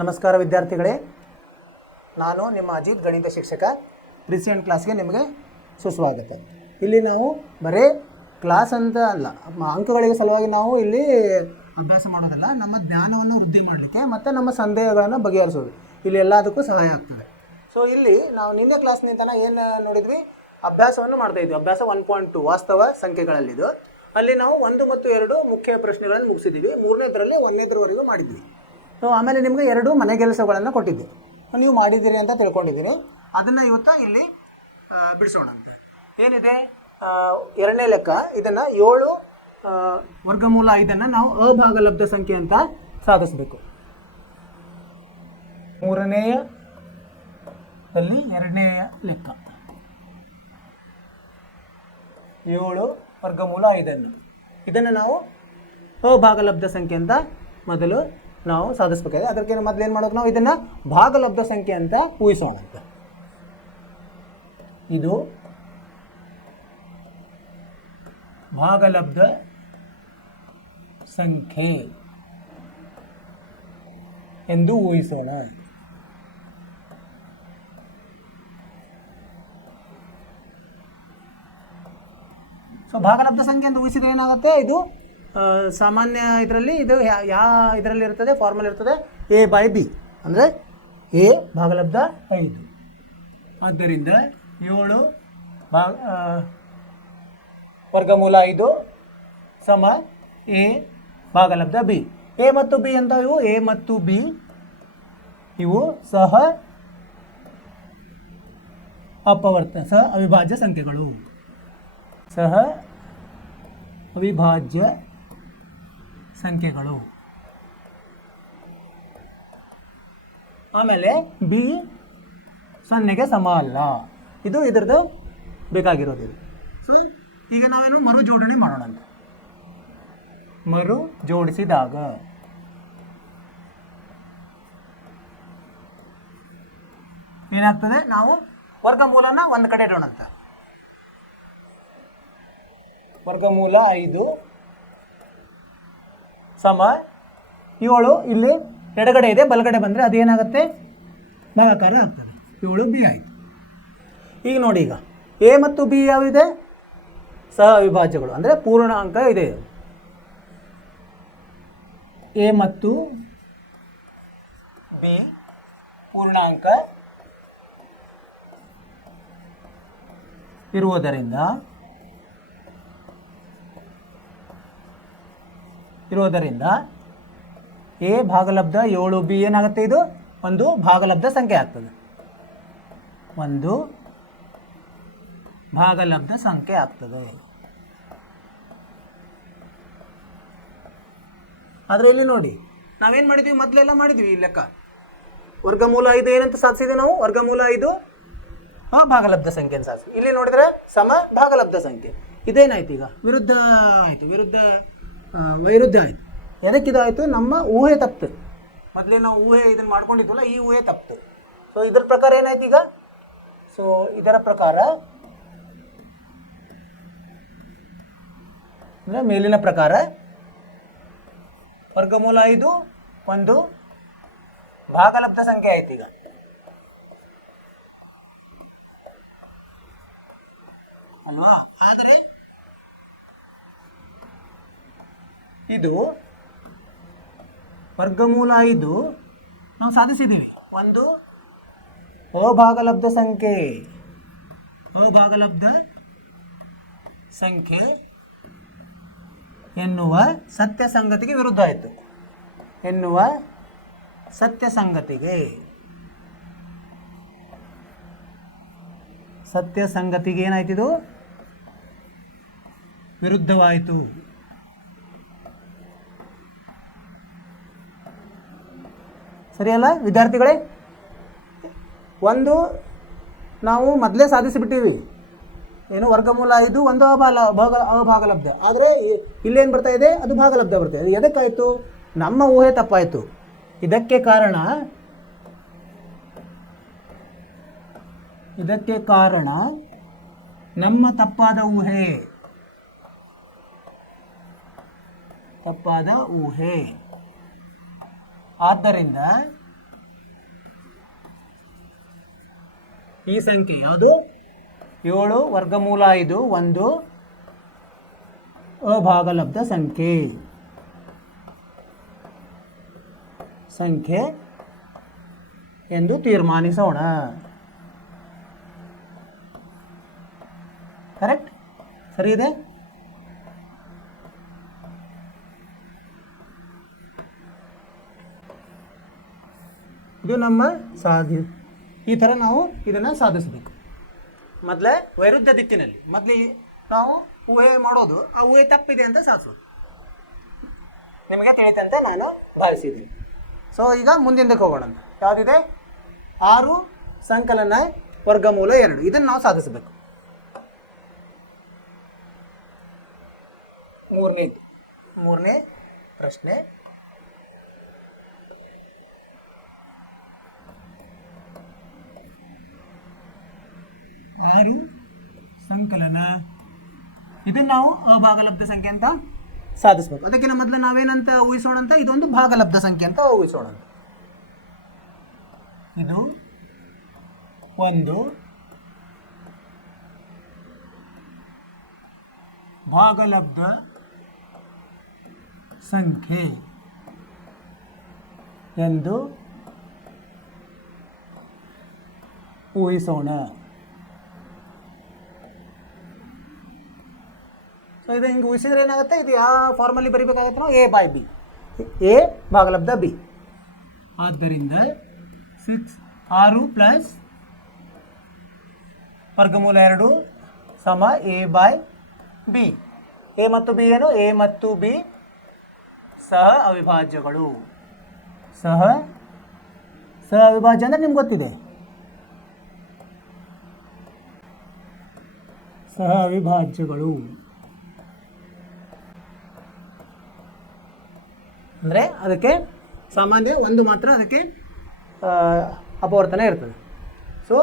ನಮಸ್ಕಾರ ವಿದ್ಯಾರ್ಥಿಗಳೇ, ನಾನು ನಿಮ್ಮ ಅಜಿತ್ ಗಣಿತ ಶಿಕ್ಷಕ. ರೀಸೆಂಟ್ ಕ್ಲಾಸ್ಗೆ ನಿಮಗೆ ಸುಸ್ವಾಗತ. ಇಲ್ಲಿ ನಾವು ಬರೀ ಕ್ಲಾಸ್ ಅಂತ ಅಲ್ಲ, ಅಂಕಗಳಿಗೆ ಸಲುವಾಗಿ ನಾವು ಇಲ್ಲಿ ಅಭ್ಯಾಸ ಮಾಡೋದಲ್ಲ, ನಮ್ಮ ಜ್ಞಾನವನ್ನು ವೃದ್ಧಿ ಮಾಡಲಿಕ್ಕೆ ಮತ್ತು ನಮ್ಮ ಸಂದೇಹಗಳನ್ನು ಬಗೆಹರಿಸೋದು ಇಲ್ಲಿ ಎಲ್ಲದಕ್ಕೂ ಸಹಾಯ ಆಗ್ತದೆ. ಸೊ ಇಲ್ಲಿ ನಾವು ನಿನ್ನೆ ಕ್ಲಾಸ್ನಿಂದ ಏನು ನೋಡಿದ್ವಿ, ಅಭ್ಯಾಸವನ್ನು ಮಾಡ್ತಾ ಇದ್ವಿ. ಅಭ್ಯಾಸ 1.2 ವಾಸ್ತವ ಸಂಖ್ಯೆಗಳಲ್ಲಿದ್ದು ಅಲ್ಲಿ ನಾವು 1 ಮತ್ತು 2 ಮುಖ್ಯ ಪ್ರಶ್ನೆಗಳನ್ನು ಮುಗಿಸಿದ್ದೀವಿ. 3ನೇದರಲ್ಲಿ 1ನೇದರವರೆಗೂ ಮಾಡಿದ್ವಿ. ಸೊ ಆಮೇಲೆ ನಿಮಗೆ 2 ಮನೆ ಕೆಲಸಗಳನ್ನು ಕೊಟ್ಟಿದ್ದೆ, ನೀವು ಮಾಡಿದ್ದೀರಿ ಅಂತ ತಿಳ್ಕೊಂಡಿದ್ದೀನಿ. ಅದನ್ನು ಇವತ್ತು ಇಲ್ಲಿ ಬಿಡಿಸೋಣ ಅಂತ. ಏನಿದೆ 2ನೇ ಲೆಕ್ಕ, ಇದನ್ನು 7 ವರ್ಗಮೂಲ 5 ನಾವು ಅಭಾಗಲಬ್ಧ ಸಂಖ್ಯೆ ಅಂತ ಸಾಧಿಸಬೇಕು. 3ನೇಯಲ್ಲಿ 2ನೇ ಲೆಕ್ಕ 7 ವರ್ಗಮೂಲ 5 ಇದನ್ನು ನಾವು ಅಭಾಗಲಬ್ಧ ಸಂಖ್ಯೆ ಅಂತ ಮೊದಲು ನಾವು ಸಾಧಿಸಬೇಕಾಗಿದೆ. ಅದಕ್ಕೆ ಮೊದಲು ಏನು ಮಾಡೋದು, ನಾವು ಇದನ್ನು ಭಾಗಲಬ್ಧ ಸಂಖ್ಯೆ ಅಂತ ಊಹಿಸೋಣ ಅಂತ. ಇದು ಭಾಗಲಬ್ಧ ಸಂಖ್ಯೆ ಎಂದು ಊಹಿಸೋಣ. ಸೊ ಭಾಗಲಬ್ಧ ಸಂಖ್ಯೆ ಎಂದು ಊಹಿಸಿದ್ರೆ ಏನಾಗುತ್ತೆ, ಇದು ಸಾಮಾನ್ಯ ಇದರಲ್ಲಿ ಇದು ಇದರಲ್ಲಿ ಇರ್ತದೆ, ಫಾರ್ಮಲ್ ಇರ್ತದೆ A/B, ಅಂದರೆ A ಭಾಗಲಬ್ಧ 5. ಆದ್ದರಿಂದ 7 ವರ್ಗಮೂಲ 5 ಸಮ A ಭಾಗಲಬ್ಧ B. A ಮತ್ತು B ಅಂತ ಇವು A ಮತ್ತು B ಇವು ಸಹ ಅವಿಭಾಜ್ಯ ಸಂಖ್ಯೆಗಳು. ಸಹ ಅವಿಭಾಜ್ಯ ಸಂಖ್ಯೆಗಳು. ಆಮೇಲೆ B 0ಗೆ ಸಮ ಅಲ್ಲ. ಇದು ಇದರದ್ದು ಬೇಕಾಗಿರೋದು ಇದು. ಸೊ ಈಗ ನಾವೇನು ಮರು ಜೋಡಣೆ ಮಾಡೋಣ ಅಂತ. ಮರು ಜೋಡಿಸಿದಾಗ ಏನಾಗ್ತದೆ, ನಾವು ವರ್ಗಮೂಲನ ಒಂದು ಕಡೆ ಇಡೋಣ ಅಂತ. ವರ್ಗಮೂಲ 5 ಸಮ 7 ಇಲ್ಲಿ ಎಡಗಡೆ ಇದೆ, ಬಲಗಡೆ ಬಂದರೆ ಅದೇನಾಗುತ್ತೆ, ಭಾಗಾಕಾರ ಆಗ್ತದೆ. 7B ಆಯಿತು. ಈಗ ನೋಡಿ, ಈಗ A ಮತ್ತು B ಯಾವಿದೆ, ಸಹ ಅವಿಭಾಜ್ಯಗಳು, ಅಂದರೆ ಪೂರ್ಣಾಂಕ ಇದೆ. A ಮತ್ತು B ಪೂರ್ಣಾಂಕ ಇರುವುದರಿಂದ A ಭಾಗಲಬ್ಧ 7B ಏನಾಗುತ್ತೆ, ಇದು ಒಂದು ಭಾಗಲಬ್ಧ ಸಂಖ್ಯೆ ಆಗ್ತದೆ. ಒಂದು ಭಾಗಲಬ್ಧ ಸಂಖ್ಯೆ ಆಗ್ತದೆ. ಆದರೆ ಇಲ್ಲಿ ನೋಡಿ, ನಾವೇನು ಮಾಡಿದ್ವಿ, ಮೊದಲೆಲ್ಲ ಮಾಡಿದ್ವಿ ಈ ಲೆಕ್ಕ. ವರ್ಗಮೂಲ 5 ಏನಂತ ಸಾಧಿಸಿದೆ ನಾವು, ವರ್ಗಮೂಲ 5 ಭಾಗಲಬ್ಧ ಸಂಖ್ಯೆ ಅಂತ ಸಾಧಿಸಿ. ಇಲ್ಲಿ ನೋಡಿದ್ರೆ ಸಮ ಭಾಗಲಬ್ಧ ಸಂಖ್ಯೆ. ಇದೇನಾಯ್ತು, ಈಗ ವಿರುದ್ಧ ಆಯಿತು, ವೈರುದ್ಧ ಆಯಿತು. ಎದಕ್ಕಿದಾಯಿತು, ನಮ್ಮ ಊಹೆ ತಪ್ಪಿತು. ಮೊದಲೇ ನಾವು ಊಹೆ ಇದನ್ನು ಮಾಡ್ಕೊಂಡಿದ್ವಲ್ಲ, ಈ ಊಹೆ ತಪ್ಪಿತು. ಸೊ ಇದರ ಪ್ರಕಾರ ಏನಾಯ್ತು ಈಗ, ಸೊ ಇದರ ಪ್ರಕಾರ ಅಂದರೆ ಮೇಲಿನ ಪ್ರಕಾರ ವರ್ಗಮೂಲ 5 ಒಂದು ಭಾಗಲಬ್ಧ ಸಂಖ್ಯೆ ಆಯ್ತು ಈಗ. ಅಲ್ವಾ? ಆದರೆ ಇದು ವರ್ಗಮೂಲ 5 ನಾವು ಸಾಧಿಸಿದ್ದೀವಿ. ಒಂದು ಅಭಾಗಲಬ್ಧ ಸಂಖ್ಯೆ ಎನ್ನುವ ಸತ್ಯ ಸಂಗತಿಗೆ ವಿರುದ್ಧ ಆಯಿತು. ಸತ್ಯ ಸಂಗತಿಗೆ ಏನಾಯ್ತು, ಇದು ವಿರುದ್ಧವಾಯಿತು. ಸರಿಯಲ್ಲ ವಿದ್ಯಾರ್ಥಿಗಳೇ? ಒಂದು ನಾವು ಮೊದಲೇ ಸಾಧಿಸಿಬಿಟ್ಟಿವಿ, ಏನು ವರ್ಗಮೂಲ 5 ಒಂದು ಅಭಾಗಲಬ್ಧ. ಆದರೆ ಇಲ್ಲೇನು ಬರ್ತಾ ಇದೆ, ಅದು ಭಾಗಲಬ್ಧ ಬರ್ತಾ ಇದೆ. ಎದಕ್ಕಾಯಿತು, ನಮ್ಮ ಊಹೆ ತಪ್ಪಾಯಿತು. ಇದಕ್ಕೆ ಕಾರಣ ನಮ್ಮ ತಪ್ಪಾದ ಊಹೆ. ಆದ್ದರಿಂದ ಈ ಸಂಖ್ಯೆ ಯಾವುದು 7 ವರ್ಗಮೂಲ 5 ಒಂದು ಅಭಾಗಲಬ್ಧ ಸಂಖ್ಯೆ ಎಂದು ತೀರ್ಮಾನಿಸೋಣ. ಕರೆಕ್ಟ್, ಸರಿ ಇದೆ. ಇದು ನಮ್ಮ ಈ ಥರ ನಾವು ಇದನ್ನು ಸಾಧಿಸಬೇಕು. ಮೊದಲೇ ವೈರುಧ್ಯ ದಿಕ್ಕಿನಲ್ಲಿ ನಾವು ಊಹೆ ಮಾಡೋದು, ಆ ಊಹೆ ತಪ್ಪಿದೆ ಅಂತ ಸಾಧಿಸೋದು. ನಿಮಗೆ ತಿಳಿತಂತ ನಾನು ಭಾವಿಸಿದ್ದೀನಿ. ಸೊ ಈಗ ಮುಂದಿನದಕ್ಕೆ ಹೋಗೋಣ. ಯಾವುದಿದೆ? 6 ಸಂಕಲನ ವರ್ಗಮೂಲ 2. ಇದನ್ನು ನಾವು ಸಾಧಿಸಬೇಕು. ಮೂರನೇ ಪ್ರಶ್ನೆ. 6 ಸಂಕಲನ, ಇದನ್ನು ನಾವು ಅಭಾಗಲಬ್ಧ ಸಂಖ್ಯೆ ಅಂತ ಸಾಧಿಸಬೇಕು. ಅದಕ್ಕಿಂತ ಮೊದಲು ನಾವೇನಂತ ಊಹಿಸೋಣ ಅಂತ, ಇದೊಂದು ಭಾಗಲಬ್ಧ ಸಂಖ್ಯೆ ಅಂತ ಊಹಿಸೋಣ. ಇದು ಒಂದು ಭಾಗಲಬ್ಧ ಸಂಖ್ಯೆ ಎಂದು ಊಹಿಸೋಣ. ಸೊ ಇದು ಹಿಂಗೆ ಊಹಿಸಿದ್ರೆ ಏನಾಗುತ್ತೆ? ಇದು ಯಾವ ಫಾರ್ಮಲ್ಲಿ ಬರೀಬೇಕಾಗುತ್ತೆ? ನಾವು A/B, A ಭಾಗಲಬ್ಧ B. ಆದ್ದರಿಂದ 6 ಪ್ಲಸ್ ವರ್ಗಮೂಲ 2 ಸಮ A/B. A ಮತ್ತು B ಏನು? A ಮತ್ತು B ಸಹ ಅವಿಭಾಜ್ಯಗಳು. ಸಹ ಅವಿಭಾಜ್ಯ ಅಂದರೆ ನಿಮ್ಗೆ ಗೊತ್ತಿದೆ. ಸಹ ಅವಿಭಾಜ್ಯಗಳು ಅಂದರೆ ಅದಕ್ಕೆ ಸಾಮಾನ್ಯ ಒಂದು ಮಾತ್ರ ಅದಕ್ಕೆ ಅಪವರ್ತನ ಇರ್ತದೆ. ಸೊ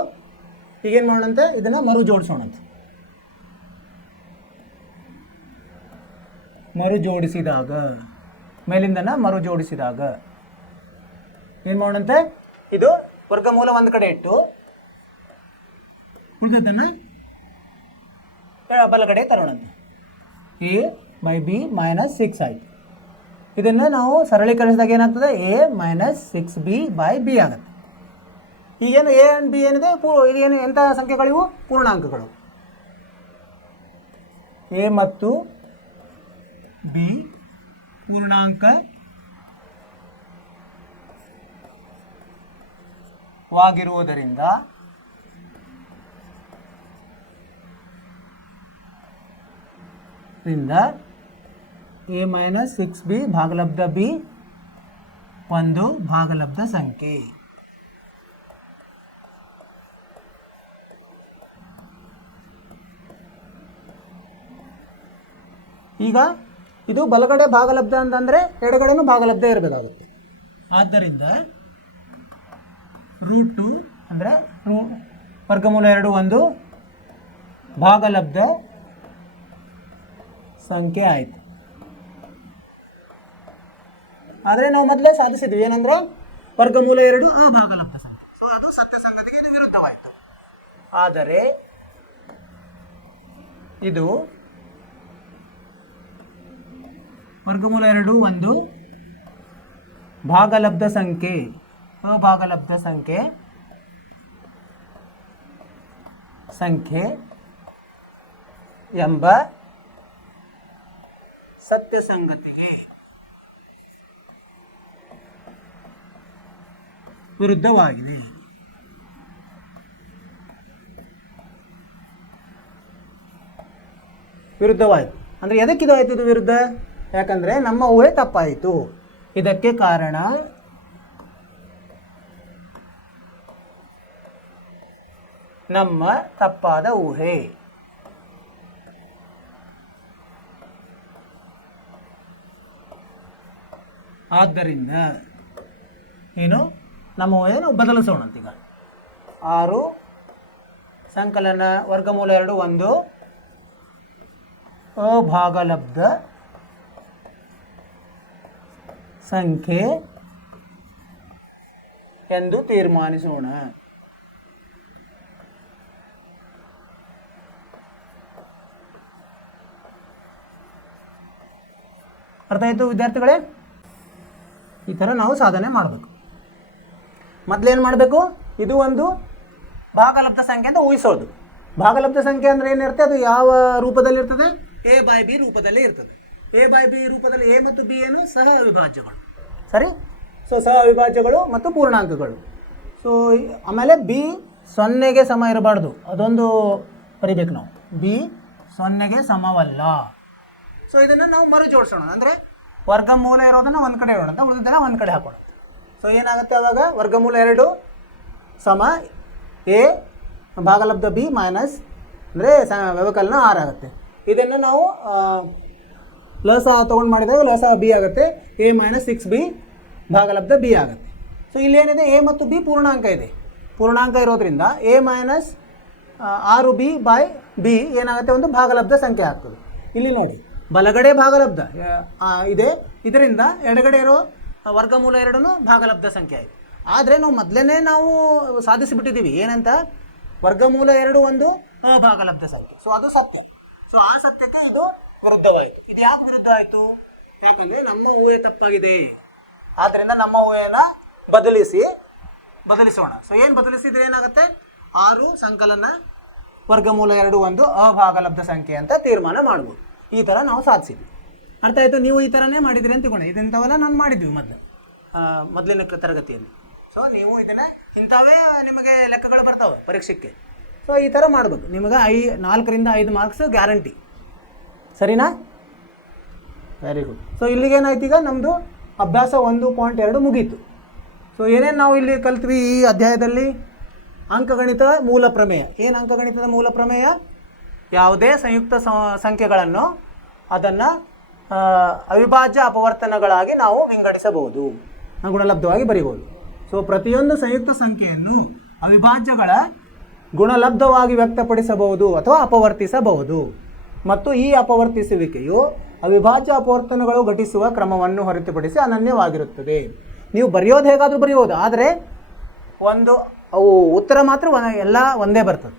ಈಗೇನು ಮಾಡೋಣಂತೆ? ಇದನ್ನು ಮರು ಜೋಡಿಸೋಣಂತೆ. ಮೇಲಿಂದನ ಮರು ಜೋಡಿಸಿದಾಗ ಏನು ಮಾಡೋಣಂತೆ? ಇದು ವರ್ಗಮೂಲ ಒಂದು ಕಡೆ ಇಟ್ಟು ಉಳಿದದ್ದನ್ನು ಬಲಗಡೆ ತರೋಣಂತೆ. A/B -6 ಆಯಿತು. ಇದನ್ನು ನಾವು ಸರಳೀಕರಿಸಿದಾಗ ಏನಾಗ್ತದೆ? A - 6B/B ಆಗುತ್ತೆ. ಈಗೇನು A ಆ್ಯಂಡ್ B ಏನಿದೆ, ಈಗೇನು ಎಂಥ ಸಂಖ್ಯೆಗಳಿವು? ಪೂರ್ಣಾಂಕಗಳು. A ಮತ್ತು B ಪೂರ್ಣಾಂಕವಾಗಿರುವುದರಿಂದ A - 6B ಭಾಗಲಬ್ಧ B ಒಂದು ಭಾಗಲಬ್ಧ ಸಂಖ್ಯೆ. ಈಗ ಇದು ಬಲಗಡೆ ಭಾಗಲಬ್ಧ ಅಂತಂದರೆ ಎಡಗಡೆನೂ ಭಾಗಲಬ್ಧ ಇರಬೇಕಾಗುತ್ತೆ. ಆದ್ದರಿಂದ √2 ಅಂದರೆ ವರ್ಗಮೂಲ 2 ಒಂದು ಭಾಗಲಬ್ಧ ಸಂಖ್ಯೆ ಆಯಿತು. ಆದರೆ ನಾವು ಮೊದಲೇ ಸಾಧಿಸಿದ್ವಿ ಏನಂದ್ರೆ ವರ್ಗಮೂಲ 2 ಅಭಾಗಲಬ್ಧ ಸಂಖ್ಯೆ. ಸೊ ಅದು ಸತ್ಯ ಸಂಗತಿಗೆ ಇದು ವಿರುದ್ಧವಾಯಿತು. ಆದರೆ ಇದು ವರ್ಗಮೂಲ 2 ಒಂದು ಭಾಗಲಬ್ಧ ಸಂಖ್ಯೆ, ಅಭಾಗಲಬ್ಧ ಸಂಖ್ಯೆ ಎಂಬ ಸತ್ಯ ಸಂಗತಿಗೆ ವಿರುದ್ಧವಾಗಿದೆ. ವಿರುದ್ಧವಾಯಿತು ಅಂದರೆ ಎದಕ್ಕಿದಾಯಿತು ಇದು ವಿರುದ್ಧ? ಯಾಕಂದರೆ ನಮ್ಮ ಊಹೆ ತಪ್ಪಾಯಿತು. ಇದಕ್ಕೆ ಕಾರಣ ನಮ್ಮ ತಪ್ಪಾದ ಊಹೆ. ಆದ್ದರಿಂದ ಏನು ನಮ್ಮ ಊಹೆ ನಾವು ಬದಲಿಸೋಣಂತೀಗ. 6 ಸಂಕಲನ ವರ್ಗಮೂಲ 2 ಒಂದು ಅಭಾಗಲಬ್ಧ ಸಂಖ್ಯೆ ಎಂದು ತೀರ್ಮಾನಿಸೋಣ. ಅರ್ಥ ಆಯಿತು ವಿದ್ಯಾರ್ಥಿಗಳೇ? ಈ ಥರ ನಾವು ಸಾಧನೆ ಮಾಡಬೇಕು. ಮೊದಲೇನು ಮಾಡಬೇಕು? ಇದು ಒಂದು ಭಾಗಲಬ್ಧ ಸಂಖ್ಯೆ ಅಂತ ಊಹಿಸೋದು. ಭಾಗಲಬ್ಧ ಸಂಖ್ಯೆ ಅಂದರೆ ಏನಿರುತ್ತೆ? ಅದು ಯಾವ ರೂಪದಲ್ಲಿ ಇರ್ತದೆ? A/B ರೂಪದಲ್ಲಿ ಇರ್ತದೆ. A/B ರೂಪದಲ್ಲಿ A ಮತ್ತು B ಏನು? ಸಹ ಅವಿಭಾಜ್ಯಗಳು. ಸರಿ. ಸೊ ಸಹ ಅವಿಭಾಜ್ಯಗಳು ಮತ್ತು ಪೂರ್ಣಾಂಕಗಳು. ಸೊ ಆಮೇಲೆ B 0ಗೆ ಸಮ ಇರಬಾರ್ದು, ಅದೊಂದು ಬರಿಬೇಕು ನಾವು. B 0ಗೆ ಸಮವಲ್ಲ. ಸೊ ಇದನ್ನು ನಾವು ಮರು ಜೋಡಿಸೋಣ. ಅಂದರೆ ವರ್ಗಮೂಲ ಇರೋದನ್ನು ಒಂದು ಕಡೆ ಇಡೋಣ, ಉಳಿದನ್ನು ಒಂದು ಕಡೆ ಹಾಕೋಣ. ಸೊ ಏನಾಗುತ್ತೆ ಅವಾಗ? ವರ್ಗಮೂಲ 2 ಸಮ A ಭಾಗಲಬ್ಧ B ಮೈನಸ್ ಅಂದರೆ ವ್ಯವಕಲನ 6 ಆಗುತ್ತೆ. ಇದನ್ನು ನಾವು ಲಸ ತೊಗೊಂಡು ಮಾಡಿದಾಗ ಲಸ B ಆಗುತ್ತೆ. A ಮೈನಸ್ 6B ಭಾಗಲಬ್ಧ B ಆಗುತ್ತೆ. ಸೊ ಇಲ್ಲೇನಿದೆ? A ಮತ್ತು B ಪೂರ್ಣಾಂಕ ಇದೆ. ಪೂರ್ಣಾಂಕ ಇರೋದ್ರಿಂದ A minus 6B by B ಏನಾಗುತ್ತೆ? ಒಂದು ಭಾಗಲಬ್ಧ ಸಂಖ್ಯೆ ಆಗ್ತದೆ. ಇಲ್ಲಿ ನೋಡಿ, ಬಲಗಡೆ ಭಾಗಲಬ್ಧ ಇದೆ, ಇದರಿಂದ ಎಡಗಡೆ ಇರೋ ವರ್ಗಮೂಲ 2 ಭಾಗಲಬ್ಧ ಸಂಖ್ಯೆ ಆಯಿತು. ಆದರೆ ನಾವು ಮೊದಲೇ ನಾವು ಸಾಧಿಸಿಬಿಟ್ಟಿದ್ದೀವಿ ಏನಂತ? ವರ್ಗಮೂಲ 2 ಒಂದು ಅಭಾಗಲಬ್ಧ ಸಂಖ್ಯೆ. ಸೊ ಅದು ಸತ್ಯ. ಸೊ ಆ ಸತ್ಯಕ್ಕೆ ಇದು ವಿರುದ್ಧವಾಯಿತು. ಇದು ಯಾಕೆ ವಿರುದ್ಧ ಆಯಿತು? ಯಾಕಂದರೆ ನಮ್ಮ ಊಹೆ ತಪ್ಪಾಗಿದೆ. ಆದ್ದರಿಂದ ನಮ್ಮ ಊಹೆಯನ್ನು ಬದಲಿಸೋಣ. ಸೊ ಏನು ಬದಲಿಸಿದ್ರೆ ಏನಾಗುತ್ತೆ? 6 ಸಂಕಲನ ವರ್ಗಮೂಲ 2 ಒಂದು ಅಭಾಗಲಬ್ಧ ಸಂಖ್ಯೆ ಅಂತ ತೀರ್ಮಾನ ಮಾಡ್ಬೋದು. ಈ ಥರ ನಾವು ಸಾಧಿಸಿದ್ವಿ. ಅರ್ಥ ಆಯಿತು? ನೀವು ಈ ಥರನೇ ಮಾಡಿದಿರಿ ಅಂತ ತಿಳ್ಕೊಂಡೆ. ಇದೆಂಥವೆಲ್ಲ ನಾನು ಮಾಡಿದ್ವಿ ಮೊದಲಿನ ತರಗತಿಯಲ್ಲಿ. ಸೊ ನೀವು ಇದನ್ನು ಇಂಥವೇ ನಿಮಗೆ ಲೆಕ್ಕಗಳು ಬರ್ತಾವೆ ಪರೀಕ್ಷೆಗೆ. ಸೊ ಈ ಥರ ಮಾಡಬೇಕು. ನಿಮಗೆ 4ರಿಂದ 5 ಮಾರ್ಕ್ಸ್ ಗ್ಯಾರಂಟಿ. ಸರಿನಾ? Very good. ಸೊ ಇಲ್ಲಿಗೇನಾಯ್ತು? ಈಗ ನಮ್ಮದು ಅಭ್ಯಾಸ 1.2 ಮುಗೀತು. ಸೊ ಏನೇನು ನಾವು ಇಲ್ಲಿ ಕಲ್ತ್ವಿ ಈ ಅಧ್ಯಾಯದಲ್ಲಿ? ಅಂಕಗಣಿತದ ಮೂಲ ಪ್ರಮೇಯ. ಏನು ಅಂಕಗಣಿತದ ಮೂಲ ಪ್ರಮೇಯ? ಯಾವುದೇ ಸಂಯುಕ್ತ ಸಂಖ್ಯೆಗಳನ್ನು ಅದನ್ನು ಅವಿಭಾಜ್ಯ ಅಪವರ್ತನಗಳಾಗಿ ನಾವು ವಿಂಗಡಿಸಬಹುದು, ಗುಣಲಬ್ಧವಾಗಿ ಬರೀಬಹುದು. ಸೊ ಪ್ರತಿಯೊಂದು ಸಂಯುಕ್ತ ಸಂಖ್ಯೆಯನ್ನು ಅವಿಭಾಜ್ಯಗಳ ಗುಣಲಬ್ಧವಾಗಿ ವ್ಯಕ್ತಪಡಿಸಬಹುದು ಅಥವಾ ಅಪವರ್ತಿಸಬಹುದು. ಮತ್ತು ಈ ಅಪವರ್ತಿಸುವಿಕೆಯು ಅವಿಭಾಜ್ಯ ಅಪವರ್ತನಗಳು ಘಟಿಸುವ ಕ್ರಮವನ್ನು ಹೊರತುಪಡಿಸಿ ಅನನ್ಯವಾಗಿರುತ್ತದೆ. ನೀವು ಬರೆಯೋದು ಹೇಗಾದರೂ ಬರೆಯೋದು, ಆದರೆ ಅವು ಉತ್ತರ ಮಾತ್ರ ಎಲ್ಲ ಒಂದೇ ಬರ್ತದೆ.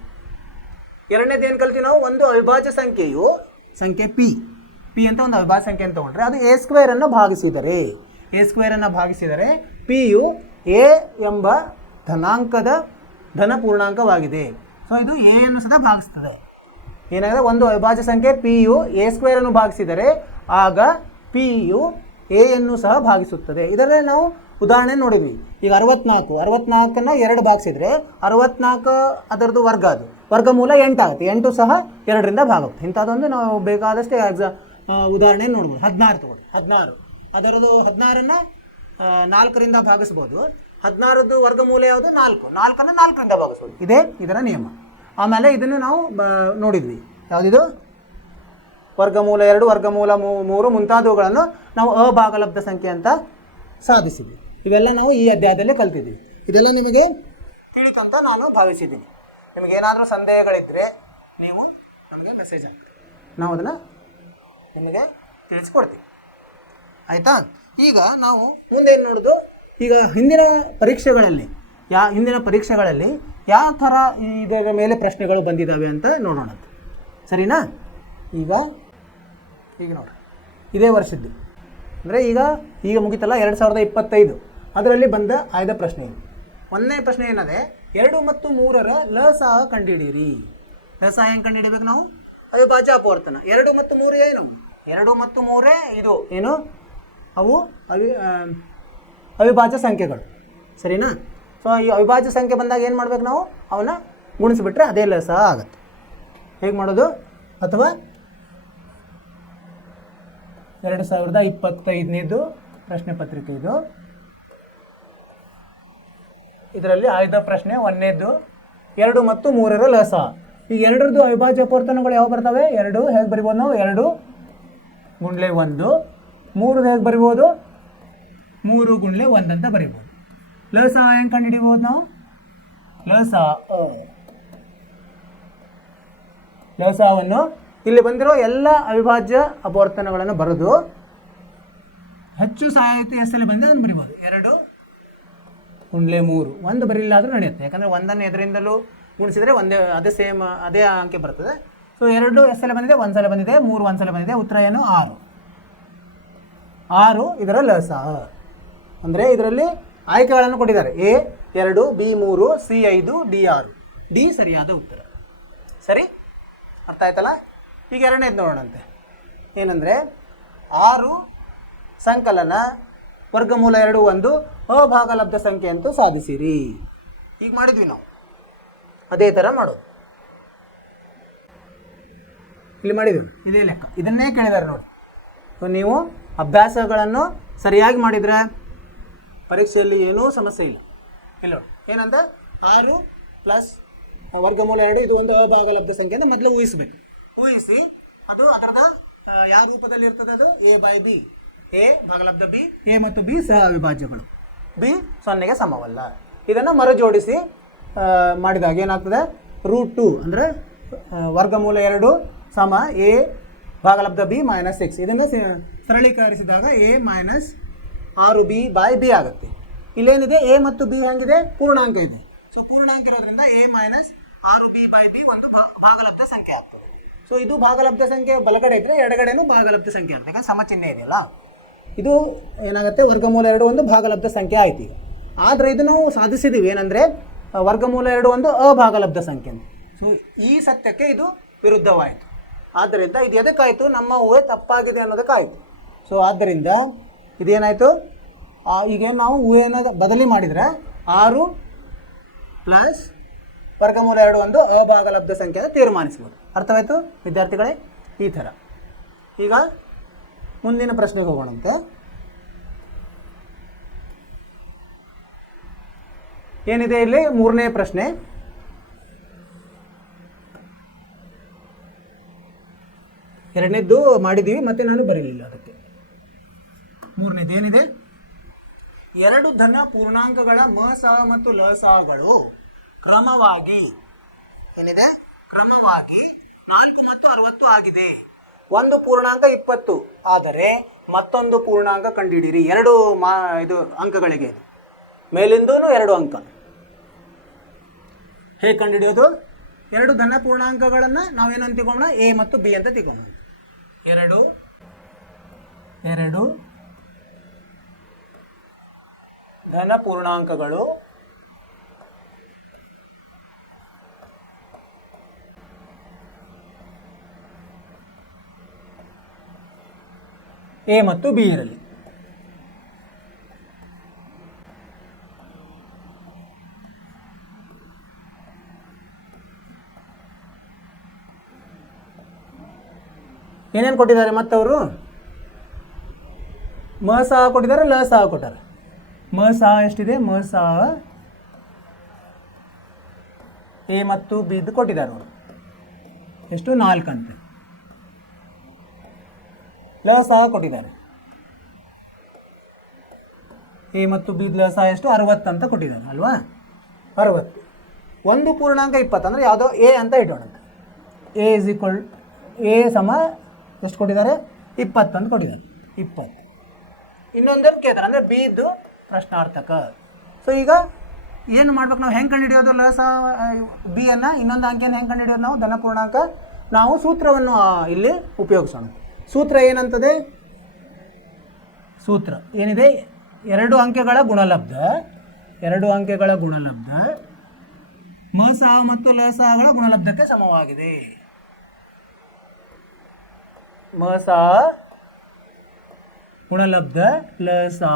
ಎರಡನೇದು ಏನು ಕಲ್ತೀವಿ ನಾವು? ಒಂದು ಅವಿಭಾಜ್ಯ ಸಂಖ್ಯೆಯು ಸಂಖ್ಯೆ ಪಿ ಅಂತ ಒಂದು ಅವಿಭಾಜ್ಯ ಸಂಖ್ಯೆ ಅಂತ ತೊಗೊಂಡ್ರೆ ಅದು A² ಭಾಗಿಸಿದರೆ ಪಿಯು ಎ ಎಂಬ ಧನ ಪೂರ್ಣಾಂಕವಾಗಿದೆ. ಸೊ ಇದು ಎ ಅನ್ನು ಸಹ ಭಾಗಿಸ್ತದೆ. ಏನಾಗಿದೆ? ಒಂದು ಅವಿಭಾಜ್ಯ ಸಂಖ್ಯೆ ಪಿಯು A² ಭಾಗಿಸಿದರೆ ಆಗ ಪಿಯು ಎ ಯನ್ನು ಸಹ ಭಾಗಿಸುತ್ತದೆ. ಇದರಲ್ಲಿ ನಾವು ಉದಾಹರಣೆ ನೋಡಿದ್ವಿ. ಈಗ 64ನ್ನು 2 ಭಾಗಿಸಿದರೆ 64 ಅದರದ್ದು ವರ್ಗ, ಅದು ವರ್ಗಮೂಲ 8 ಆಗುತ್ತೆ. 8 ಸಹ 2ರಿಂದ ಭಾಗುತ್ತೆ. ಇಂಥದ್ದೊಂದು ನಾವು ಬೇಕಾದಷ್ಟು ಉದಾಹರಣೆ ನೋಡ್ಬೋದು. 16 ತಗೊಳ್ಳಿ. 16 ಅದರದ್ದು 16ನ್ನು 4ರಿಂದ ಭಾಗಿಸ್ಬೋದು. 16ದ್ದು ವರ್ಗಮೂಲ ಯಾವುದು? 4. 4ನ್ನು 4ರಿಂದ ಭಾಗಿಸ್ಬೋದು. ಇದರ ನಿಯಮ. ಆಮೇಲೆ ಇದನ್ನು ನಾವು ನೋಡಿದ್ವಿ. ಯಾವುದಿದು? ವರ್ಗಮೂಲ 2, ವರ್ಗಮೂಲ 3 ಮುಂತಾದವುಗಳನ್ನು ನಾವು ಅಭಾಗಲಬ್ಧ ಸಂಖ್ಯೆ ಅಂತ ಸಾಧಿಸಿದ್ವಿ. ಇವೆಲ್ಲ ನಾವು ಈ ಅಧ್ಯಾಯದಲ್ಲೇ ಕಲ್ತಿದ್ದೀವಿ. ಇದೆಲ್ಲ ನಿಮಗೆ ತಿಳಿತಂತ ನಾನು ಭಾವಿಸಿದ್ದೀನಿ. ನಿಮಗೇನಾದರೂ ಸಂದೇಹಗಳಿದ್ದರೆ ನೀವು ನಮಗೆ ಮೆಸೇಜ್ ಹಾಕಿ, ನಾವು ಅದನ್ನು ನಿಮಗೆ ತಿಳಿಸ್ಕೊಡ್ತೀವಿ. ಆಯಿತಾ? ಈಗ ನಾವು ಮುಂದೆ ಏನು ನೋಡೋದು? ಈಗ ಹಿಂದಿನ ಪರೀಕ್ಷೆಗಳಲ್ಲಿ ಯಾವ ಥರ ಇದರ ಮೇಲೆ ಪ್ರಶ್ನೆಗಳು ಬಂದಿದ್ದಾವೆ ಅಂತ ನೋಡೋಣ. ಸರಿನಾ? ಈಗ ನೋಡಿ, ಇದೇ ವರ್ಷದ್ದು ಅಂದರೆ ಈಗ ಮುಗಿತಲ್ಲ 2025, ಅದರಲ್ಲಿ ಬಂದ ಆಯ್ದ ಪ್ರಶ್ನೆ ಇದು. ಒಂದನೇ ಪ್ರಶ್ನೆ ಏನದೆ? 2 ಮತ್ತು 3ರ ಲಸ ಕಂಡುಹಿಡಿಯಿರಿ. ಲಸ ಹೆಂಗೆ ಕಂಡುಹಿಡಿಬೇಕು ನಾವು? ಅವಿಭಾಜ್ಯ ಅಪವರ್ತನ. 2 ಮತ್ತು 3 ಏನು? 2 ಮತ್ತು 3 ಇದು ಏನು? ಅವು ಅವಿಭಾಜ್ಯ ಸಂಖ್ಯೆಗಳು. ಸರಿನಾ? ಸೊ ಈ ಅವಿಭಾಜ್ಯ ಸಂಖ್ಯೆ ಬಂದಾಗ ಏನು ಮಾಡ್ಬೇಕು ನಾವು? ಅವನ್ನ ಗುಣಿಸಿಬಿಟ್ರೆ ಅದೇ ಲಸ ಆಗುತ್ತೆ. ಹೇಗೆ ಮಾಡೋದು? ಅಥವಾ 2025ನೇದು ಪ್ರಶ್ನೆ ಪತ್ರಿಕೆ ಇದು. ಇದರಲ್ಲಿ ಆಯ್ದ ಪ್ರಶ್ನೆ ಒಂದನೇದು 2 ಮತ್ತು 3ರ ಲಸ. ಈಗ 2ರದ್ದು ಅವಿಭಾಜ್ಯ ಅಪವರ್ತನಗಳು ಯಾವ ಬರ್ತವೆ? 2 ಹೇಗೆ ಬರಿಬೋದು ನಾವು? 2 ಗುಂಡ್ಲೆ 1. 3 ಹೇಗೆ ಬರಿಬೋದು? 3 ಗುಂಡ್ಲೆ 1 ಅಂತ ಬರಿಬೋದು. ಲಸ ಹೆಂಗೆ ಕಂಡು ಹಿಡಿಬೋದು ನಾವು? ಲಸವನ್ನು ಇಲ್ಲಿ ಬಂದಿರೋ ಎಲ್ಲ ಅವಿಭಾಜ್ಯ ಅಪವರ್ತನಗಳನ್ನು ಬರೆದು ಹೆಚ್ಚು ಸಾಹಿತ್ಯ ಎಸ್ಸಲ್ಲಿ ಬಂದರೆ ಅದನ್ನು ಬರಿಬೋದು. 2 ಗುಂಡ್ಲೆ 3. 1 ಬರೀಲ್ಲ ಆದರೂ ನಡೆಯುತ್ತೆ. ಯಾಕಂದರೆ 1ನ್ನು ಎದರಿಂದಲೂ ಗುಣಿಸಿದರೆ ಅದೇ ಅಂಕೆ ಬರ್ತದೆ. ಸೊ 2 ಎಸ್ಸಲ್ಲಿ ಬಂದಿದೆ, 1 ಸಲ ಬಂದಿದೆ, 3 1 ಸಲ ಬಂದಿದೆ. ಉತ್ತರ ಏನು? 6. 6 ಇದರ ಲಸ. ಅಂದರೆ ಇದರಲ್ಲಿ ಆಯ್ಕೆಗಳನ್ನು ಕೊಟ್ಟಿದ್ದಾರೆ. A 2, B 3, C 5, D 6. D ಸರಿಯಾದ ಉತ್ತರ. ಸರಿ, ಅರ್ಥ ಆಯ್ತಲ್ಲ? ಈಗ ಎರಡನೇದು ನೋಡೋಣಂತೆ. ಏನಂದರೆ 6 ಸಂಕಲನ ವರ್ಗಮೂಲ 2 ಒಂದು ಅಭಾಗಲಬ್ಧ ಸಂಖ್ಯೆ ಅಂತೂ ಸಾಧಿಸಿರಿ. ಈಗ ಮಾಡಿದ್ವಿ ನಾವು, ಅದೇ ಥರ ಮಾಡೋದು. ಇಲ್ಲಿ ಮಾಡಿದ್ವಿ, ಇದೇ ಲೆಕ್ಕ, ಇದನ್ನೇ ಕೇಳಿದ್ದಾರೆ ನೋಡಿ. ಸೊ ನೀವು ಅಭ್ಯಾಸಗಳನ್ನು ಸರಿಯಾಗಿ ಮಾಡಿದರೆ ಪರೀಕ್ಷೆಯಲ್ಲಿ ಏನೂ ಸಮಸ್ಯೆ ಇಲ್ಲ. ಇಲ್ಲ ನೋಡಿ, ಏನಂತ 6 ಪ್ಲಸ್ ವರ್ಗಮೂಲ 2 ಇದು ಒಂದು ಅಭಾಗಲಬ್ಧ ಸಂಖ್ಯೆ ಅಂತ ಮೊದಲು ಊಹಿಸಬೇಕು. ಊಹಿಸಿ ಅದು ಅದರದ ಯಾವ ರೂಪದಲ್ಲಿ ಇರ್ತದೆ? ಅದು ಎ ಬೈ ಬಿ. ಎ ಭಾಗಲಬ್ಧ ಬಿ, ಎ ಮತ್ತು ಬಿ ಸಹ ಅವಿಭಾಜ್ಯಗಳು, ಬಿ 0ಗೆ ಸಮವಲ್ಲ. ಇದನ್ನು ಮರುಜೋಡಿಸಿ ಮಾಡಿದಾಗ ಏನಾಗ್ತದೆ? √2 ಅಂದರೆ ವರ್ಗಮೂಲ 2 ಸಮ ಎ ಭಾಗಲಬ್ಧ ಬಿ ಮೈನಸ್ 6. ಇದನ್ನು ಸರಳೀಕರಿಸಿದಾಗ A minus 6b by B ಆಗುತ್ತೆ. ಇಲ್ಲೇನಿದೆ? ಎ ಮತ್ತು ಬಿ ಹೆಂಗಿದೆ? ಪೂರ್ಣಾಂಕ ಇದೆ. ಸೊ ಪೂರ್ಣಾಂಕ ಇರೋದ್ರಿಂದ A minus 6b by B ಒಂದು ಭಾಗಲಬ್ಧ ಸಂಖ್ಯೆ ಆಗ್ತದೆ. ಸೊ ಇದು ಭಾಗಲಬ್ಧ ಸಂಖ್ಯೆ ಬಲಗಡೆ ಇದ್ದರೆ ಎಡಗಡೆನೂ ಭಾಗಲಬ್ಧ ಸಂಖ್ಯೆ ಆಗುತ್ತೆ. ಯಾಕಂದ್ರೆ ಸಮಚಿಹ್ನೆ ಇದೆಯಲ್ಲ. ಇದು ಏನಾಗುತ್ತೆ? ವರ್ಗಮೂಲ 2 ಒಂದು ಭಾಗಲಬ್ಧ ಸಂಖ್ಯೆ ಆಯ್ತು ಈಗ. ಆದರೆ ಇದು ನಾವು ಸಾಧಿಸಿದ್ದೀವಿ. ಏನಂದರೆ ವರ್ಗಮೂಲ 2 ಒಂದು ಅಭಾಗಲಬ್ಧ ಸಂಖ್ಯೆ ಅಂತ. ಸೊ ಈ ಸತ್ಯಕ್ಕೆ ಇದು ವಿರುದ್ಧವಾಯಿತು. ಆದ್ದರಿಂದ ಇದು ಎದಕ್ಕಾಯಿತು? ನಮ್ಮ ಊಹೆ ತಪ್ಪಾಗಿದೆ ಅನ್ನೋದಕ್ಕಾಯಿತು. ಸೊ ಆದ್ದರಿಂದ ಇದೇನಾಯಿತು? ಈಗ ನಾವು ಊಹೆಯನ್ನು ಬದಲಿ ಮಾಡಿದರೆ 6 ಪ್ಲಸ್ ವರ್ಗಮೂಲ 2 ಒಂದು ಅಭಾಗಲಬ್ಧ ಸಂಖ್ಯೆ ತೀರ್ಮಾನಿಸ್ಬೋದು. ಅರ್ಥವಾಯಿತು ವಿದ್ಯಾರ್ಥಿಗಳೇ? ಈ ಥರ. ಈಗ ಮುಂದಿನ ಪ್ರಶ್ನೆಗೆ ಹೋಗೋಣಂತೆ. ಏನಿದೆ ಇಲ್ಲಿ? 3ನೇ ಪ್ರಶ್ನೆ. ಎರಡನೇದ್ದು ಮಾಡಿದ್ದೀವಿ, ಮತ್ತೆ ನಾನು ಬರೀಲಿಲ್ಲ ಅದಕ್ಕೆ. 3ನೇದು ಏನಿದೆ? 2 ಧನ ಪೂರ್ಣಾಂಕಗಳ ಮ ಸ ಮತ್ತು ಲ ಸಗಳು ಕ್ರಮವಾಗಿ ಏನಿದೆ? ಕ್ರಮವಾಗಿ 4 ಮತ್ತು 60 ಆಗಿದೆ. ಒಂದು ಪೂರ್ಣಾಂಕ 20 ಆದರೆ ಮತ್ತೊಂದು ಪೂರ್ಣಾಂಕ ಕಂಡುಹಿಡಿಯಿರಿ. 2 ಇದು ಅಂಕಗಳಿಗೆ ಮೇಲಿಂದೂ 2 ಅಂಕ. ಹೇಗೆ ಕಂಡುಹಿಡಿಯೋದು? 2 ಧನ ಪೂರ್ಣಾಂಕಗಳನ್ನು ನಾವೇನಂತ ತಿಳ್ಕೊಳ್ಳೋಣ? ಎ ಮತ್ತು ಬಿ ಅಂತ ತಿಳ್ಕೊಳ್ಳೋಣ. 2 ಧನ ಪೂರ್ಣಾಂಕಗಳು ಎ ಮತ್ತು ಬಿ ಇರಲಿ. ಏನೇನು ಕೊಟ್ಟಿದ್ದಾರೆ ಮತ್ತವರು? ಮ ಸಹ ಕೊಟ್ಟಿದ್ದಾರೆ, ಲ ಸಹ ಕೊಟ್ಟಾರೆ. ಮ ಸಹ ಎಷ್ಟಿದೆ? ಮ ಸಹ ಎ ಮತ್ತು ಬಿ ಇದು ಕೊಟ್ಟಿದ್ದಾರೆ ಅವರು. ಎಷ್ಟು? 4 ಅಂತ. ಲ ಸಹ ಕೊಟ್ಟಿದ್ದಾರೆ. ಎ ಮತ್ತು ಬಿ ಲ ಸಹ ಎಷ್ಟು? 60 ಅಂತ ಕೊಟ್ಟಿದ್ದಾರೆ ಅಲ್ವಾ? 60. ಒಂದು ಪೂರ್ಣಾಂಕ 20 ಅಂದರೆ ಯಾವುದೋ ಎ ಅಂತ ಇಡೋಣ. ಎ ಇಸ್ ಈಕ್ವಲ್ ಎ ಸಮ ಎಷ್ಟು ಕೊಟ್ಟಿದ್ದಾರೆ? 20 ಅಂತ ಕೊಟ್ಟಿದ್ದಾರೆ. 20. ಇನ್ನೊಂದನ್ನು ಕೇಳ್ತಾರೆ ಅಂದರೆ ಬಿ ಇದ್ದು ಪ್ರಶ್ನಾರ್ಥಕ. ಸೊ ಈಗ ಏನು ಮಾಡ್ಬೇಕು ನಾವು? ಹೆಂಗೆ ಕಂಡುಹಿಡಿಯೋದು ಲ ಸಹ ಬಿ ಅನ್ನು? ಇನ್ನೊಂದು ಅಂಕೆಯನ್ನು ಹೆಂಗೆ ಕಂಡುಹಿಡಿಯೋದು ನಾವು? ಧನ ಪೂರ್ಣಾಂಕ. ನಾವು ಸೂತ್ರವನ್ನು ಇಲ್ಲಿ ಉಪಯೋಗಿಸೋಣ. ಸೂತ್ರ ಏನಂತದೆ? ಸೂತ್ರ ಏನಿದೆ? 2 ಅಂಕೆಗಳ ಗುಣಲಬ್ಧ, 2 ಅಂಕೆಗಳ ಗುಣಲಬ್ಧ ಮ ಸಹ ಮತ್ತು ಲ ಸಹಗಳ ಗುಣಲಬ್ಧಕ್ಕೆ ಸಮವಾಗಿದೆ. ಮ ಸಹ ಗುಣಲಬ್ಧ ಲ ಸಹ.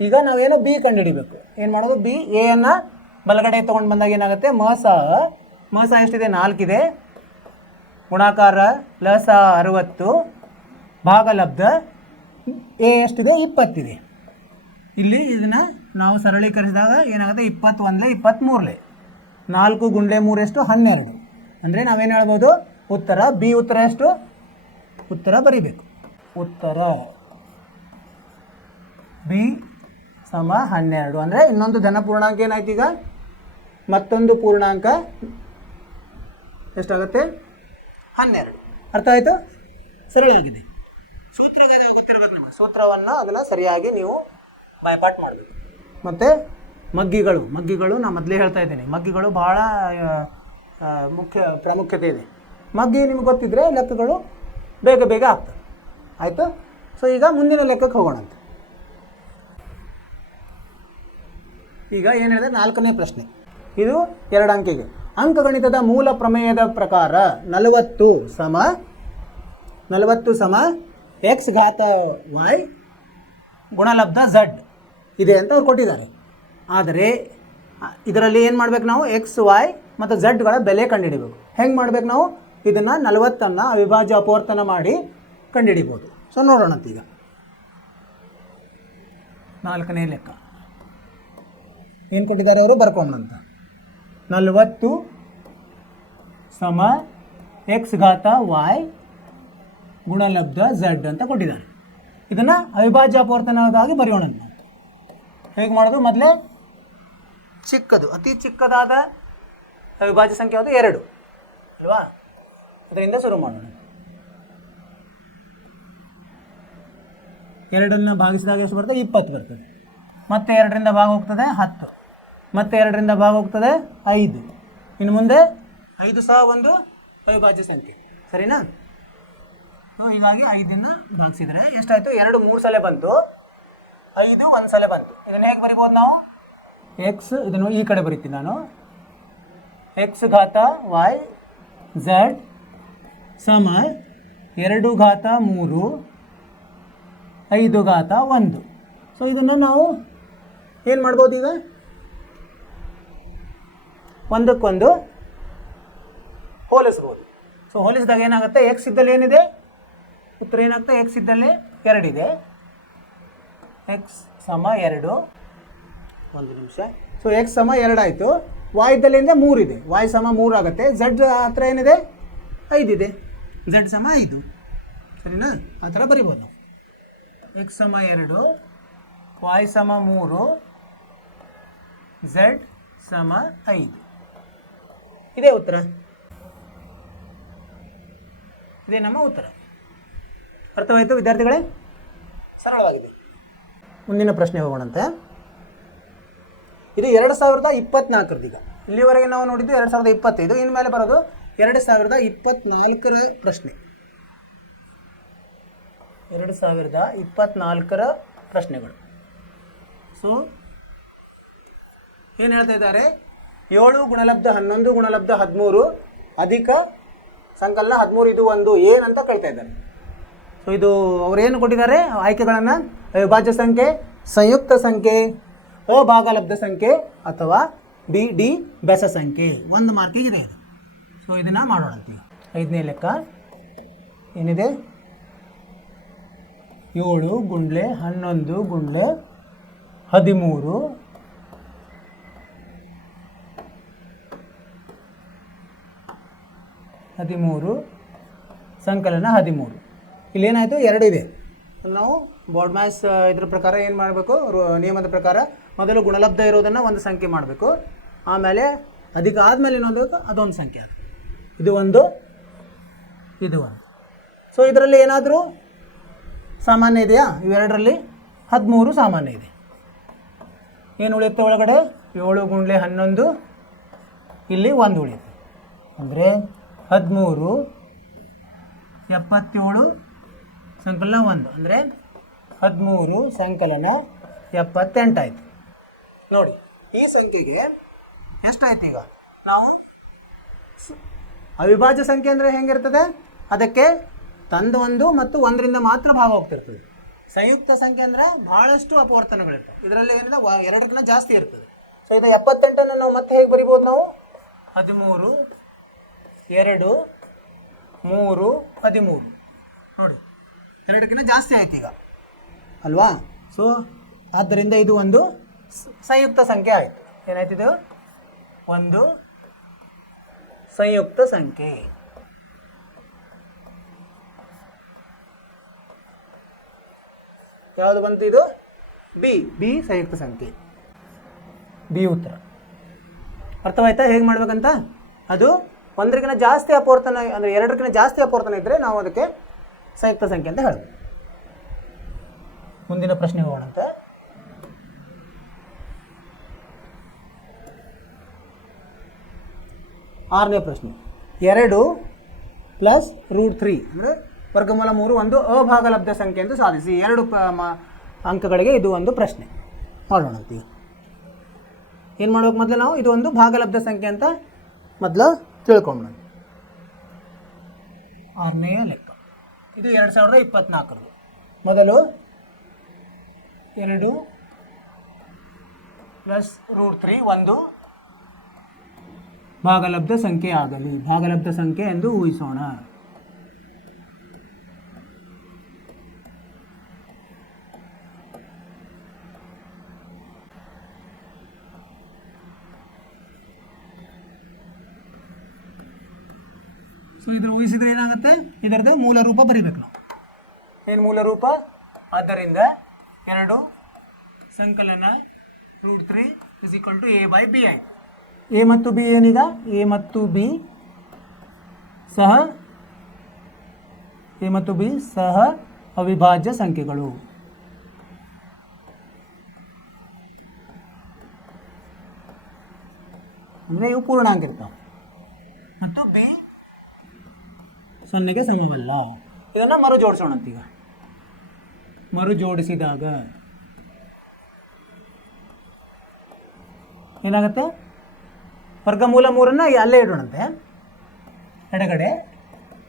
ಈಗ ನಾವೇನೋ ಬಿ ಕಂಡುಹಿಡಿಬೇಕು. ಏನು ಮಾಡೋದು? ಬಿ ಎ ಅನ್ನು ಬಲಗಡೆ ತೊಗೊಂಡು ಬಂದಾಗ ಏನಾಗುತ್ತೆ? ಮ ಸಹ ಎಷ್ಟಿದೆ? 4 ಇದೆ. ಗುಣಾಕಾರ ಲ ಸಹ 60, ಭಾಗಲಬ್ಧ ಎ ಎಷ್ಟಿದೆ? 20 ಇದೆ. ಇಲ್ಲಿ ಇದನ್ನು ನಾವು ಸರಳೀಕರಿಸಿದಾಗ ಏನಾಗುತ್ತೆ? 21 23 4 ಗುಂಡ್ಲೆ 3 ಎಷ್ಟು? 12. ಅಂದರೆ ನಾವೇನು ಹೇಳ್ಬೋದು? ಉತ್ತರ ಬಿ. ಉತ್ತರ ಎಷ್ಟು? ಉತ್ತರ ಬರೀಬೇಕು. ಉತ್ತರ ಬಿ ಸಮ 12. ಅಂದರೆ ಇನ್ನೊಂದು ಧನ ಪೂರ್ಣಾಂಕ ಏನಾಯ್ತು? ಈಗ ಮತ್ತೊಂದು ಪೂರ್ಣಾಂಕ ಎಷ್ಟಾಗುತ್ತೆ? 12. ಅರ್ಥ ಆಯಿತು? ಸರಳಾಗಿದೆ. ಸೂತ್ರಗಾರ ಗೊತ್ತಿರಬೇಕು ನಿಮಗೆ. ಸೂತ್ರವನ್ನು ಅದನ್ನು ಸರಿಯಾಗಿ ನೀವು ಬಾಯ್ಪಾಟ್ ಮಾಡಬೇಕು. ಮತ್ತು ಮಗ್ಗಿಗಳು ನಾನು ಮೊದಲೇ ಹೇಳ್ತಾ ಇದ್ದೀನಿ, ಮಗ್ಗಿಗಳು ಭಾಳ ಪ್ರಾಮುಖ್ಯತೆ ಇದೆ. ಮಗ್ಗಿ ನಿಮ್ಗೆ ಗೊತ್ತಿದ್ದರೆ ಲೆಕ್ಕಗಳು ಬೇಗ ಆಗ್ತವೆ. ಆಯಿತು. ಸೊ ಈಗ ಮುಂದಿನ ಲೆಕ್ಕಕ್ಕೆ ಹೋಗೋಣಂತೆ. ಈಗ ಏನು ಹೇಳಿದೆ, 4ನೇ ಪ್ರಶ್ನೆ. ಇದು 2 ಅಂಕೆಗೆ. ಅಂಕಗಣಿತದ ಮೂಲ ಪ್ರಮೇಯದ ಪ್ರಕಾರ 40 ಸಮ x ಘಾತ y ಗುಣಲಬ್ಧ z ಇದೆ ಅಂತ ಅವ್ರು ಕೊಟ್ಟಿದ್ದಾರೆ. ಆದರೆ ಇದರಲ್ಲಿ ಏನು ಮಾಡ್ಬೇಕು ನಾವು, ಎಕ್ಸ್ ವೈ ಮತ್ತು ಝಡ್ಗಳ ಬೆಲೆ ಕಂಡುಹಿಡಿಬೇಕು. ಹೆಂಗೆ ಮಾಡ್ಬೇಕು ನಾವು, ಇದನ್ನು 40 ಅವಿಭಾಜ್ಯ ಅಪವರ್ತನ ಮಾಡಿ ಕಂಡುಹಿಡಿಬೋದು. ಸೊ ನೋಡೋಣಂತ. ಈಗ 4ನೇ ಲೆಕ್ಕ ಏನು ಕೊಟ್ಟಿದ್ದಾರೆ ಅವರು, ಬರ್ಕೊಂಬಂತ 40 ಸಮ ಎಕ್ಸ್ ಘಾತ ವೈ ಗುಣಲಬ್ಧ ಝಡ್ ಅಂತ ಕೊಟ್ಟಿದ್ದಾರೆ. ಇದನ್ನು ಅವಿಭಾಜ್ಯ ಅಪವರ್ತನವಾಗಿ ಬರೆಯೋಣ. ಹೇಗೆ ಮಾಡೋದು, ಮೊದಲೇ ಚಿಕ್ಕದು, ಅತಿ ಚಿಕ್ಕದಾದ ಅವಿಭಾಜ್ಯ ಸಂಖ್ಯೆ ಯಾವುದು, 2 ಅಲ್ವಾ. ಅದರಿಂದ ಶುರು ಮಾಡೋಣ. 2 ಭಾಗಿಸಿದಾಗ ಎಷ್ಟು ಬರ್ತದೆ, 20 ಬರ್ತದೆ. ಮತ್ತೆ 2ರಿಂದ ಭಾಗ ಹೋಗ್ತದೆ 10, ಮತ್ತೆ 2ರಿಂದ ಭಾಗ ಹೋಗ್ತದೆ 5. ಇನ್ನು ಮುಂದೆ 5 ಸಹ ಒಂದು ಅವಿಭಾಜ್ಯ ಸಂಖ್ಯೆ, ಸರಿನಾ. ಹೀಗಾಗಿ 5ನ್ನು ಭಾಗಿಸಿದರೆ ಎಷ್ಟಾಯಿತು, 2 3 ಸಲ ಬಂತು, 5 1 ಸಲ ಬಂತು. ಇದನ್ನು ಹೇಗೆ ಬರಿಬೋದು ನಾವು, ಎಕ್ಸ್, ಇದನ್ನು ಈ ಕಡೆ ಬರಿತೀನಿ ನಾನು, ಎಕ್ಸ್ ಘಾತ ವೈ ಝಡ್ ಸಮ 2 ಘಾತ 3 5 ಘಾತ 1. ಸೊ ಇದನ್ನು ನಾವು ಏನು ಮಾಡ್ಬೋದು, ಈಗ ಒಂದಕ್ಕೊಂದು ಹೋಲಿಸ್ಬೋದು. ಸೊ ಹೋಲಿಸಿದಾಗ ಏನಾಗುತ್ತೆ, ಎಕ್ಸ್ ಇದ್ದಲ್ಲಿ ಏನಿದೆ ಉತ್ತರ ಏನಾಗುತ್ತೆ, ಎಕ್ಸ್ ಇದ್ದಲ್ಲಿ 2 ಇದೆ, ಎಕ್ಸ್ ಸಮ 2. ಒಂದು ನಿಮಿಷ. ಸೊ ಎಕ್ಸ್ ಸಮ 2 ಆಯಿತು. ವಾಯ್ ಇದ್ದಲ್ಲಿಂದ 3 ಇದೆ, ವಾಯ್ ಸಮ 3 ಆಗುತ್ತೆ. ಝಡ್ ಹತ್ರ ಏನಿದೆ, 5 ಇದೆ, ಝಡ್ ಸಮ 5, ಸರಿನಾ. ಆ ಥರ ಬರಿಬೋದು ನಾವು. ಎಕ್ಸ್ ಸಮ 2, ವಾಯ್ ಸಮ 3, ಝಡ್ ಸಮ 5. ಇದೇ ಉತ್ತರ, ಇದೇ ನಮ್ಮ ಉತ್ತರ. ಅರ್ಥವಾಯಿತು ವಿದ್ಯಾರ್ಥಿಗಳೇ, ಸರಳವಾಗಿದೆ. ಮುಂದಿನ ಪ್ರಶ್ನೆ ಹೋಗೋಣಂತೆ. ಇದು 2024 ಈಗ ಇಲ್ಲಿವರೆಗೆ ನಾವು ನೋಡಿದ್ದು 2025. ಇನ್ನು ಮೇಲೆ ಬರೋದು 2024 ಪ್ರಶ್ನೆ. 2024 ಪ್ರಶ್ನೆಗಳು. ಸೊ ಏನು ಹೇಳ್ತಾ ಇದ್ದಾರೆ, 7 ಗುಣಲಬ್ಧ 11 ಗುಣಲಬ್ಧ 13 ಅಧಿಕ ಸಂಕಲನ 13 ಇದು 1 ಏನಂತ ಕೇಳ್ತಾ ಇದ್ದಾರೆ. ಸೊ ಇದು ಅವರೇನು ಕೊಟ್ಟಿದ್ದಾರೆ ಆಯ್ಕೆಗಳನ್ನು, ಅವಿಭಾಜ್ಯ ಸಂಖ್ಯೆ, ಸಂಯುಕ್ತ ಸಂಖ್ಯೆ, ಅಭಾಗಲಬ್ಧ ಸಂಖ್ಯೆ ಅಥವಾ ಡಿ ಬೆಸ ಸಂಖ್ಯೆ. 1 ಮಾರ್ಕಿಗಿದೆ ಇದು. ಸೊ ಇದನ್ನು ಮಾಡೋಣ. 5ನೇ ಲೆಕ್ಕ ಏನಿದೆ, 7 ಗುಂಡ್ಲೆ 11 ಗುಂಡ್ಲೆ 13 ಸಂಕಲನ 13. ಇಲ್ಲೇನಾಯಿತು, 2 ಇದೆ. ನಾವು ಬೋರ್ಡ್ ಮ್ಯಾಥ್ಸ್ ಇದ್ರ ಪ್ರಕಾರ ಏನು ಮಾಡಬೇಕು, ನಿಯಮದ ಪ್ರಕಾರ ಮೊದಲು ಗುಣಲಬ್ಧ ಇರೋದನ್ನು ಒಂದು ಸಂಖ್ಯೆ ಮಾಡಬೇಕು, ಆಮೇಲೆ ಅಧಿಕ ಆದಮೇಲೆ ಏನು ಮಾಡಬೇಕು, ಅದೊಂದು ಸಂಖ್ಯೆ ಅದು. ಇದು 1 ಇದು 1. ಸೊ ಇದರಲ್ಲಿ ಏನಾದರೂ ಸಾಮಾನ್ಯ ಇದೆಯಾ, ಇವೆರಡರಲ್ಲಿ 13 ಸಾಮಾನ್ಯ ಇದೆ. ಏನು ಉಳಿಯುತ್ತೆ ಒಳಗಡೆ, 7 ಗುಂಡ್ಲೆ 11 ಇಲ್ಲಿ 1 ಉಳಿಯುತ್ತೆ. ಅಂದರೆ 13 77 ಸಂಕಲನ 1 ಅಂದರೆ 13 ಸಂಕಲನ 78 ಆಯಿತು. ನೋಡಿ ಈ ಸಂಖ್ಯೆಗೆ ಎಷ್ಟಾಯ್ತು, ಈಗ ನಾವು ಅವಿಭಾಜ್ಯ ಸಂಖ್ಯೆ ಅಂದರೆ ಹೆಂಗಿರ್ತದೆ, ಅದಕ್ಕೆ ತಂದು 1 ಮತ್ತು 1ರಿಂದ ಮಾತ್ರ ಭಾಗ ಹೋಗ್ತಿರ್ತದೆ. ಸಂಯುಕ್ತ ಸಂಖ್ಯೆ ಅಂದರೆ ಭಾಳಷ್ಟು ಅಪವರ್ತನಗಳಿರ್ತವೆ. ಇದರಲ್ಲಿ ಏನಿದೆ 2ಕ್ಕಿಂತ ಜಾಸ್ತಿ ಇರ್ತದೆ. ಸೊ ಇದು 78 ನಾವು ಮತ್ತೆ ಹೇಗೆ ಬರಿಬೋದು, ನಾವು 13 2 3 13 ನೋಡಿ 2ಕ್ಕಿಂತ ಜಾಸ್ತಿ ಆಯ್ತು ಈಗ ಅಲ್ವಾ. ಸೊ ಆದ್ದರಿಂದ ಇದು ಒಂದು ಸಂಯುಕ್ತ ಸಂಖ್ಯೆ ಆಯಿತು. ಏನಾಯ್ತು, ಇದು ಒಂದು ಸಂಯುಕ್ತ ಸಂಖ್ಯೆ. ಯಾವುದು ಬಂತು, ಇದು ಬಿ ಸಂಯುಕ್ತ ಸಂಖ್ಯೆ, ಬಿ ಉತ್ತರ. ಅರ್ಥವಾಯ್ತಾ ಹೇಗೆ ಮಾಡ್ಬೇಕಂತ. ಅದು 1ಕ್ಕಿಂತ ಜಾಸ್ತಿ ಅಪವರ್ತನ ಅಂದರೆ 2ಕ್ಕಿಂತ ಜಾಸ್ತಿ ಅಪವರ್ತನ ಇದ್ದರೆ ನಾವು ಅದಕ್ಕೆ ಸಂಯುಕ್ತ ಸಂಖ್ಯೆ ಅಂತ ಹೇಳ್ಬೋದು. ಮುಂದಿನ ಪ್ರಶ್ನೆ ಹೋಗೋಣಂತೆ. ಆರನೇ ಪ್ರಶ್ನೆ, 2 + √3 ಅಂದರೆ ವರ್ಗಮೂಲ 3 ಒಂದು ಅಭಾಗಲಬ್ಧ ಸಂಖ್ಯೆ ಎಂದು ಸಾಧಿಸಿ. 2 ಅಂಕಗಳಿಗೆ ಇದು ಒಂದು ಪ್ರಶ್ನೆ. ಮಾಡೋಣ ಅಂತೀವಿ. ಏನು ಮಾಡ್ಬೇಕು ಮೊದಲು ನಾವು ಇದು ಒಂದು ಭಾಗಲಬ್ಧ ಸಂಖ್ಯೆ ಅಂತ ಮೊದಲು ತಿಳ್ಕೊಂಬೋಣ. 6ನೇ ಲೆಕ್ಕ ಇದು 2024. ಮೊದಲು 2 + √3 ಒಂದು ಭಾಗಲಬ್ಧ ಸಂಖ್ಯೆ ಆಗಲಿ. ಭಾಗಲಬ್ಧ ಸಂಖ್ಯೆ ಎಂದು ಊಹಿಸೋಣ. ಸೊ ಇದ್ರ ಊಹಿಸಿದ್ರೆ ಏನಾಗುತ್ತೆ, ಇದರದ್ದು ಮೂಲ ರೂಪ ಬರಿಬೇಕು ನಾವು. ಏನು ಮೂಲ ರೂಪ? ಆದ್ದರಿಂದ 2 ಸಂಕಲನ √3 = a/b ಆಯಿತು. ಎ ಮತ್ತು ಬಿ ಏನೀಗ? ಎ ಮತ್ತು ಬಿ ಸಹ ಅವಿಭಾಜ್ಯ ಸಂಖ್ಯೆಗಳು. ಅಂದರೆ ಇವು ಪೂರ್ಣಾಂಕ ಇರ್ತಾವೆ ಮತ್ತು ಬಿ 0ಗೆ ಸಮವಲ್ಲ. ಇದನ್ನು ಮರು ಜೋಡಿಸೋಣಂತೀಗ. ಮರು ಜೋಡಿಸಿದಾಗ ಏನಾಗುತ್ತೆ? ವರ್ಗಮೂಲ 3ನ್ನು ಅಲ್ಲೇ ಇಡೋಣಂತೆ, ಎಡಗಡೆ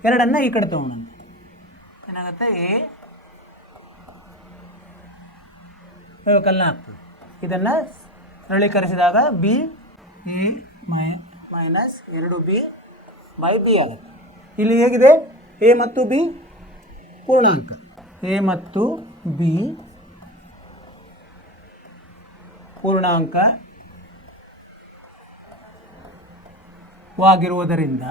2ನ್ನು ಈ ಕಡೆ ತಗೊಳ್ಳೋಣಂತೆ. ಏನಾಗುತ್ತೆ? ಕಲ್ಲ ಆಗ್ತದೆ. ಇದನ್ನು ಸರಳೀಕರಿಸಿದಾಗ ಬಿ a - 2b/b ಆಗುತ್ತೆ. ಇಲ್ಲಿ ಹೇಗಿದೆ? ಎ ಮತ್ತು ಬಿ ಪೂರ್ಣಾಂಕ. ಎ ಮತ್ತು ಬಿ ಪೂರ್ಣಾಂಕವಾಗಿರುವುದರಿಂದ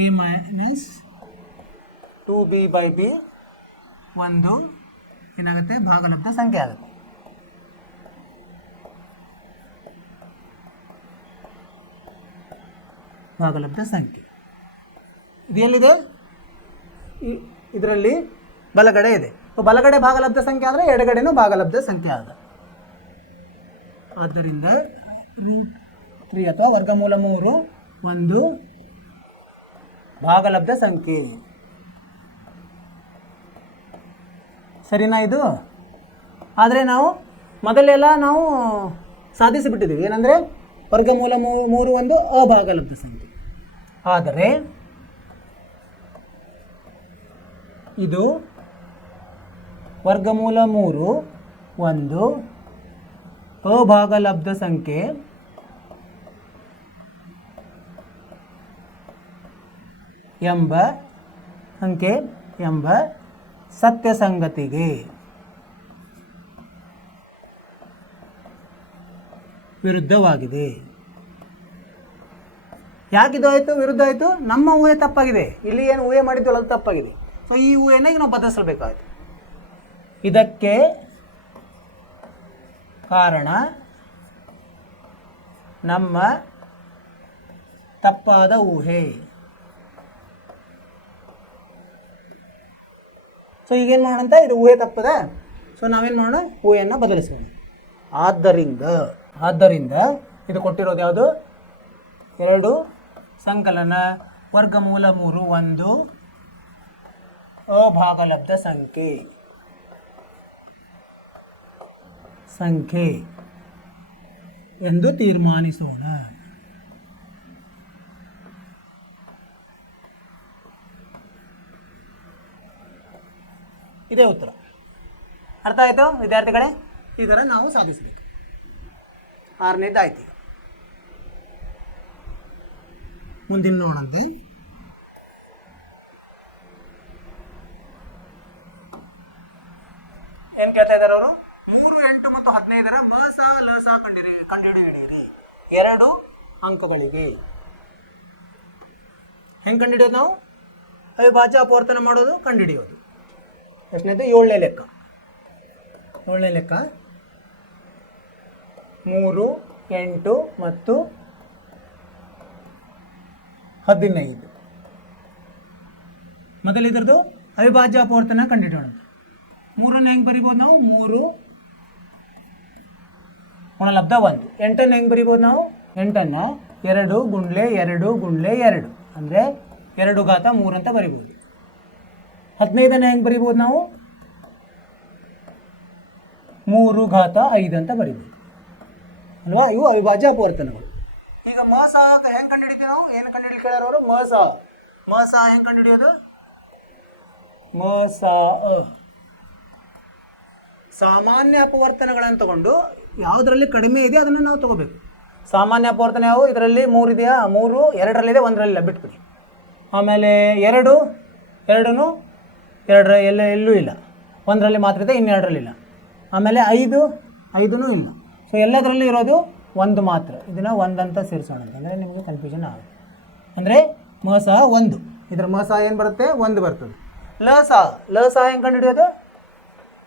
a - 2b/b ಒಂದು ಏನಾಗುತ್ತೆ? ಭಾಗಲಬ್ಧ ಸಂಖ್ಯೆ ಆಗುತ್ತೆ. ಭಾಗಲಬ್ಧ ಸಂಖ್ಯೆ ಇದು ಎಲ್ಲಿದೆ? ಇದರಲ್ಲಿ ಬಲಗಡೆ ಇದೆ. ಬಲಗಡೆ ಭಾಗಲಬ್ಧ ಸಂಖ್ಯೆ ಆದರೆ ಎಡಗಡೆನೂ ಭಾಗಲಬ್ಧ ಸಂಖ್ಯೆ ಆದ. ಆದ್ದರಿಂದ √3 ಅಥವಾ ವರ್ಗಮೂಲ 3 ಒಂದು ಭಾಗಲಬ್ಧ ಸಂಖ್ಯೆ. ಸರಿನಾ ಇದು? ಆದರೆ ನಾವು ಮೊದಲೆಲ್ಲ ನಾವು ಸಾಧಿಸಿಬಿಟ್ಟಿದ್ದೀವಿ. ಏನಂದರೆ ವರ್ಗಮೂಲ 3 ಒಂದು ಅಭಾಗಲಬ್ಧ ಸಂಖ್ಯೆ. ಆದರೆ ಇದು ವರ್ಗಮೂಲ 3 ಒಂದು ಅಭಾಗಲಬ್ಧ ಸಂಖ್ಯೆ ಎಂಬ ಸತ್ಯ ಸಂಗತಿಗೆ ವಿರುದ್ಧವಾಗಿದೆ. ಯಾಕಿದು ಆಯಿತು? ವಿರುದ್ಧ ಆಯಿತು? ನಮ್ಮ ಊಹೆ ತಪ್ಪಾಗಿದೆ. ಇಲ್ಲಿ ಏನು ಊಹೆ ಮಾಡಿದ್ವಲ್ಲ ಅದು ತಪ್ಪಾಗಿದೆ. ಸೊ ಈ ಊಹೆನ ಈಗ ನಾವು ಬದಲಿಸಬೇಕಾಯಿತು. ಇದಕ್ಕೆ ಕಾರಣ ನಮ್ಮ ತಪ್ಪಾದ ಊಹೆ. ಸೊ ಈಗೇನು ಮಾಡೋಣ? ಇದು ಊಹೆ ತಪ್ಪದ. ಸೊ ನಾವೇನು ಮಾಡೋಣ? ಊಹೆಯನ್ನು ಬದಲಿಸೋಣ. ಆದ್ದರಿಂದ ಇದು ಕೊಟ್ಟಿರೋದು ಯಾವುದು? 2 ಸಂಕಲನ ವರ್ಗಮೂಲ 3 ಒಂದು ಅಭಾಗಲಬ್ಧ ಸಂಖ್ಯೆ ಎಂದು ತೀರ್ಮಾನಿಸೋಣ. ಇದೇ ಉತ್ತರ. ಅರ್ಥ ಆಯಿತು ವಿದ್ಯಾರ್ಥಿಗಳೇ? ಈ ಥರ ನಾವು ಸಾಧಿಸಬೇಕು. 6ನೇದಾಯ್ತು. ಮುಂದಿನ ನೋಡಂತೆ. ಏನು ಕೇಳ್ತಾ ಇದ್ದಾರೆ ಅವರು? 3, 8 ಮತ್ತು 15ರ ಮ/ಸ ಲ/ಸ ಕಂಡುಹಿಡಿಯಿರಿ 2 ಅಂಕಗಳಿಗೆ. ಹೆಂಗೆ ಕಂಡುಹಿಡಿಯೋದು ನಾವು? ಅವಿಭಾಜ್ಯ ಅಪವರ್ತನ ಮಾಡೋದು, ಕಂಡುಹಿಡಿಯೋದು. ಪ್ರಶ್ನೆದು 7ನೇ ಲೆಕ್ಕ. 3, 8 ಮತ್ತು 15. ಮೊದಲು ಇದರದ್ದು ಅವಿಭಾಜ್ಯ ಅಪವರ್ತನ ಕಂಡುಹಿಡಿಯೋಣ. 3ನ್ನು ಹೆಂಗೆ ಬರಿಬೋದು ನಾವು? 3 ಗುಣಲಬ್ಧ 1. 8ನ್ನು ಹೆಂಗೆ ಬರಿಬೋದು ನಾವು? 8ನ್ನು 2 ಗುಂಡ್ಲೆ 2 ಗುಂಡ್ಲೆ 2 ಅಂದರೆ 2 ಘಾತ 3 ಅಂತ ಬರಿಬೋದು. 15ನೇ ಹೆಂಗೆ ಬರಿಬೋದು ನಾವು? 3 ಘಾತ 5 ಅಂತ ಬರಿಬೋದು ಅಲ್ವಾ? ಇವು ಅವಿಭಾಜ್ಯ ಅಪವರ್ತನಗಳು. ಈಗ ಮಸ ಹೆಂಗೆ ಕಂಡುಹಿಡಿತೀವಿ ನಾವು? ಏನು ಕಂಡುಹಿಡಿ ಕೇಳೋರು? ಮಸ ಹೆಂಗೆ ಕಂಡುಹಿಡಿಯೋದು? ಸಾಮಾನ್ಯ ಅಪವರ್ತನಗಳನ್ನು ತಗೊಂಡು ಯಾವುದರಲ್ಲಿ ಕಡಿಮೆ ಇದೆ ಅದನ್ನು ನಾವು ತಗೋಬೇಕು. ಸಾಮಾನ್ಯ ಅಪವರ್ತನ ಯಾವ? ಇದರಲ್ಲಿ 3 ಇದೆಯಾ? 3 2ರಲ್ಲಿದೆ, 1ರಲ್ಲಿಲ್ಲ, ಬಿಟ್ಬಿಡಿ. ಆಮೇಲೆ 2 ಎಲ್ಲೂ ಇಲ್ಲ, 1ರಲ್ಲಿ ಮಾತ್ರ ಇದೆ, ಇನ್ನೆರಡರಲ್ಲಿಲ್ಲ. ಆಮೇಲೆ 5 ಇಲ್ಲ. ಸೊ ಎಲ್ಲದರಲ್ಲಿ ಇರೋದು 1 ಮಾತ್ರ. ಇದನ್ನು 1 ಅಂತ ಸೇರಿಸೋಣ ಅಂದರೆ ನಿಮಗೆ ಕನ್ಫ್ಯೂಷನ್ ಆಗುತ್ತೆ. ಅಂದರೆ ಮಸ 1, ಇದರ ಮಸ ಏನು ಬರುತ್ತೆ? 1 ಬರ್ತದೆ. ಲಸ ಹೆಂಗೆ ಕಂಡು ಹಿಡಿಯೋದು?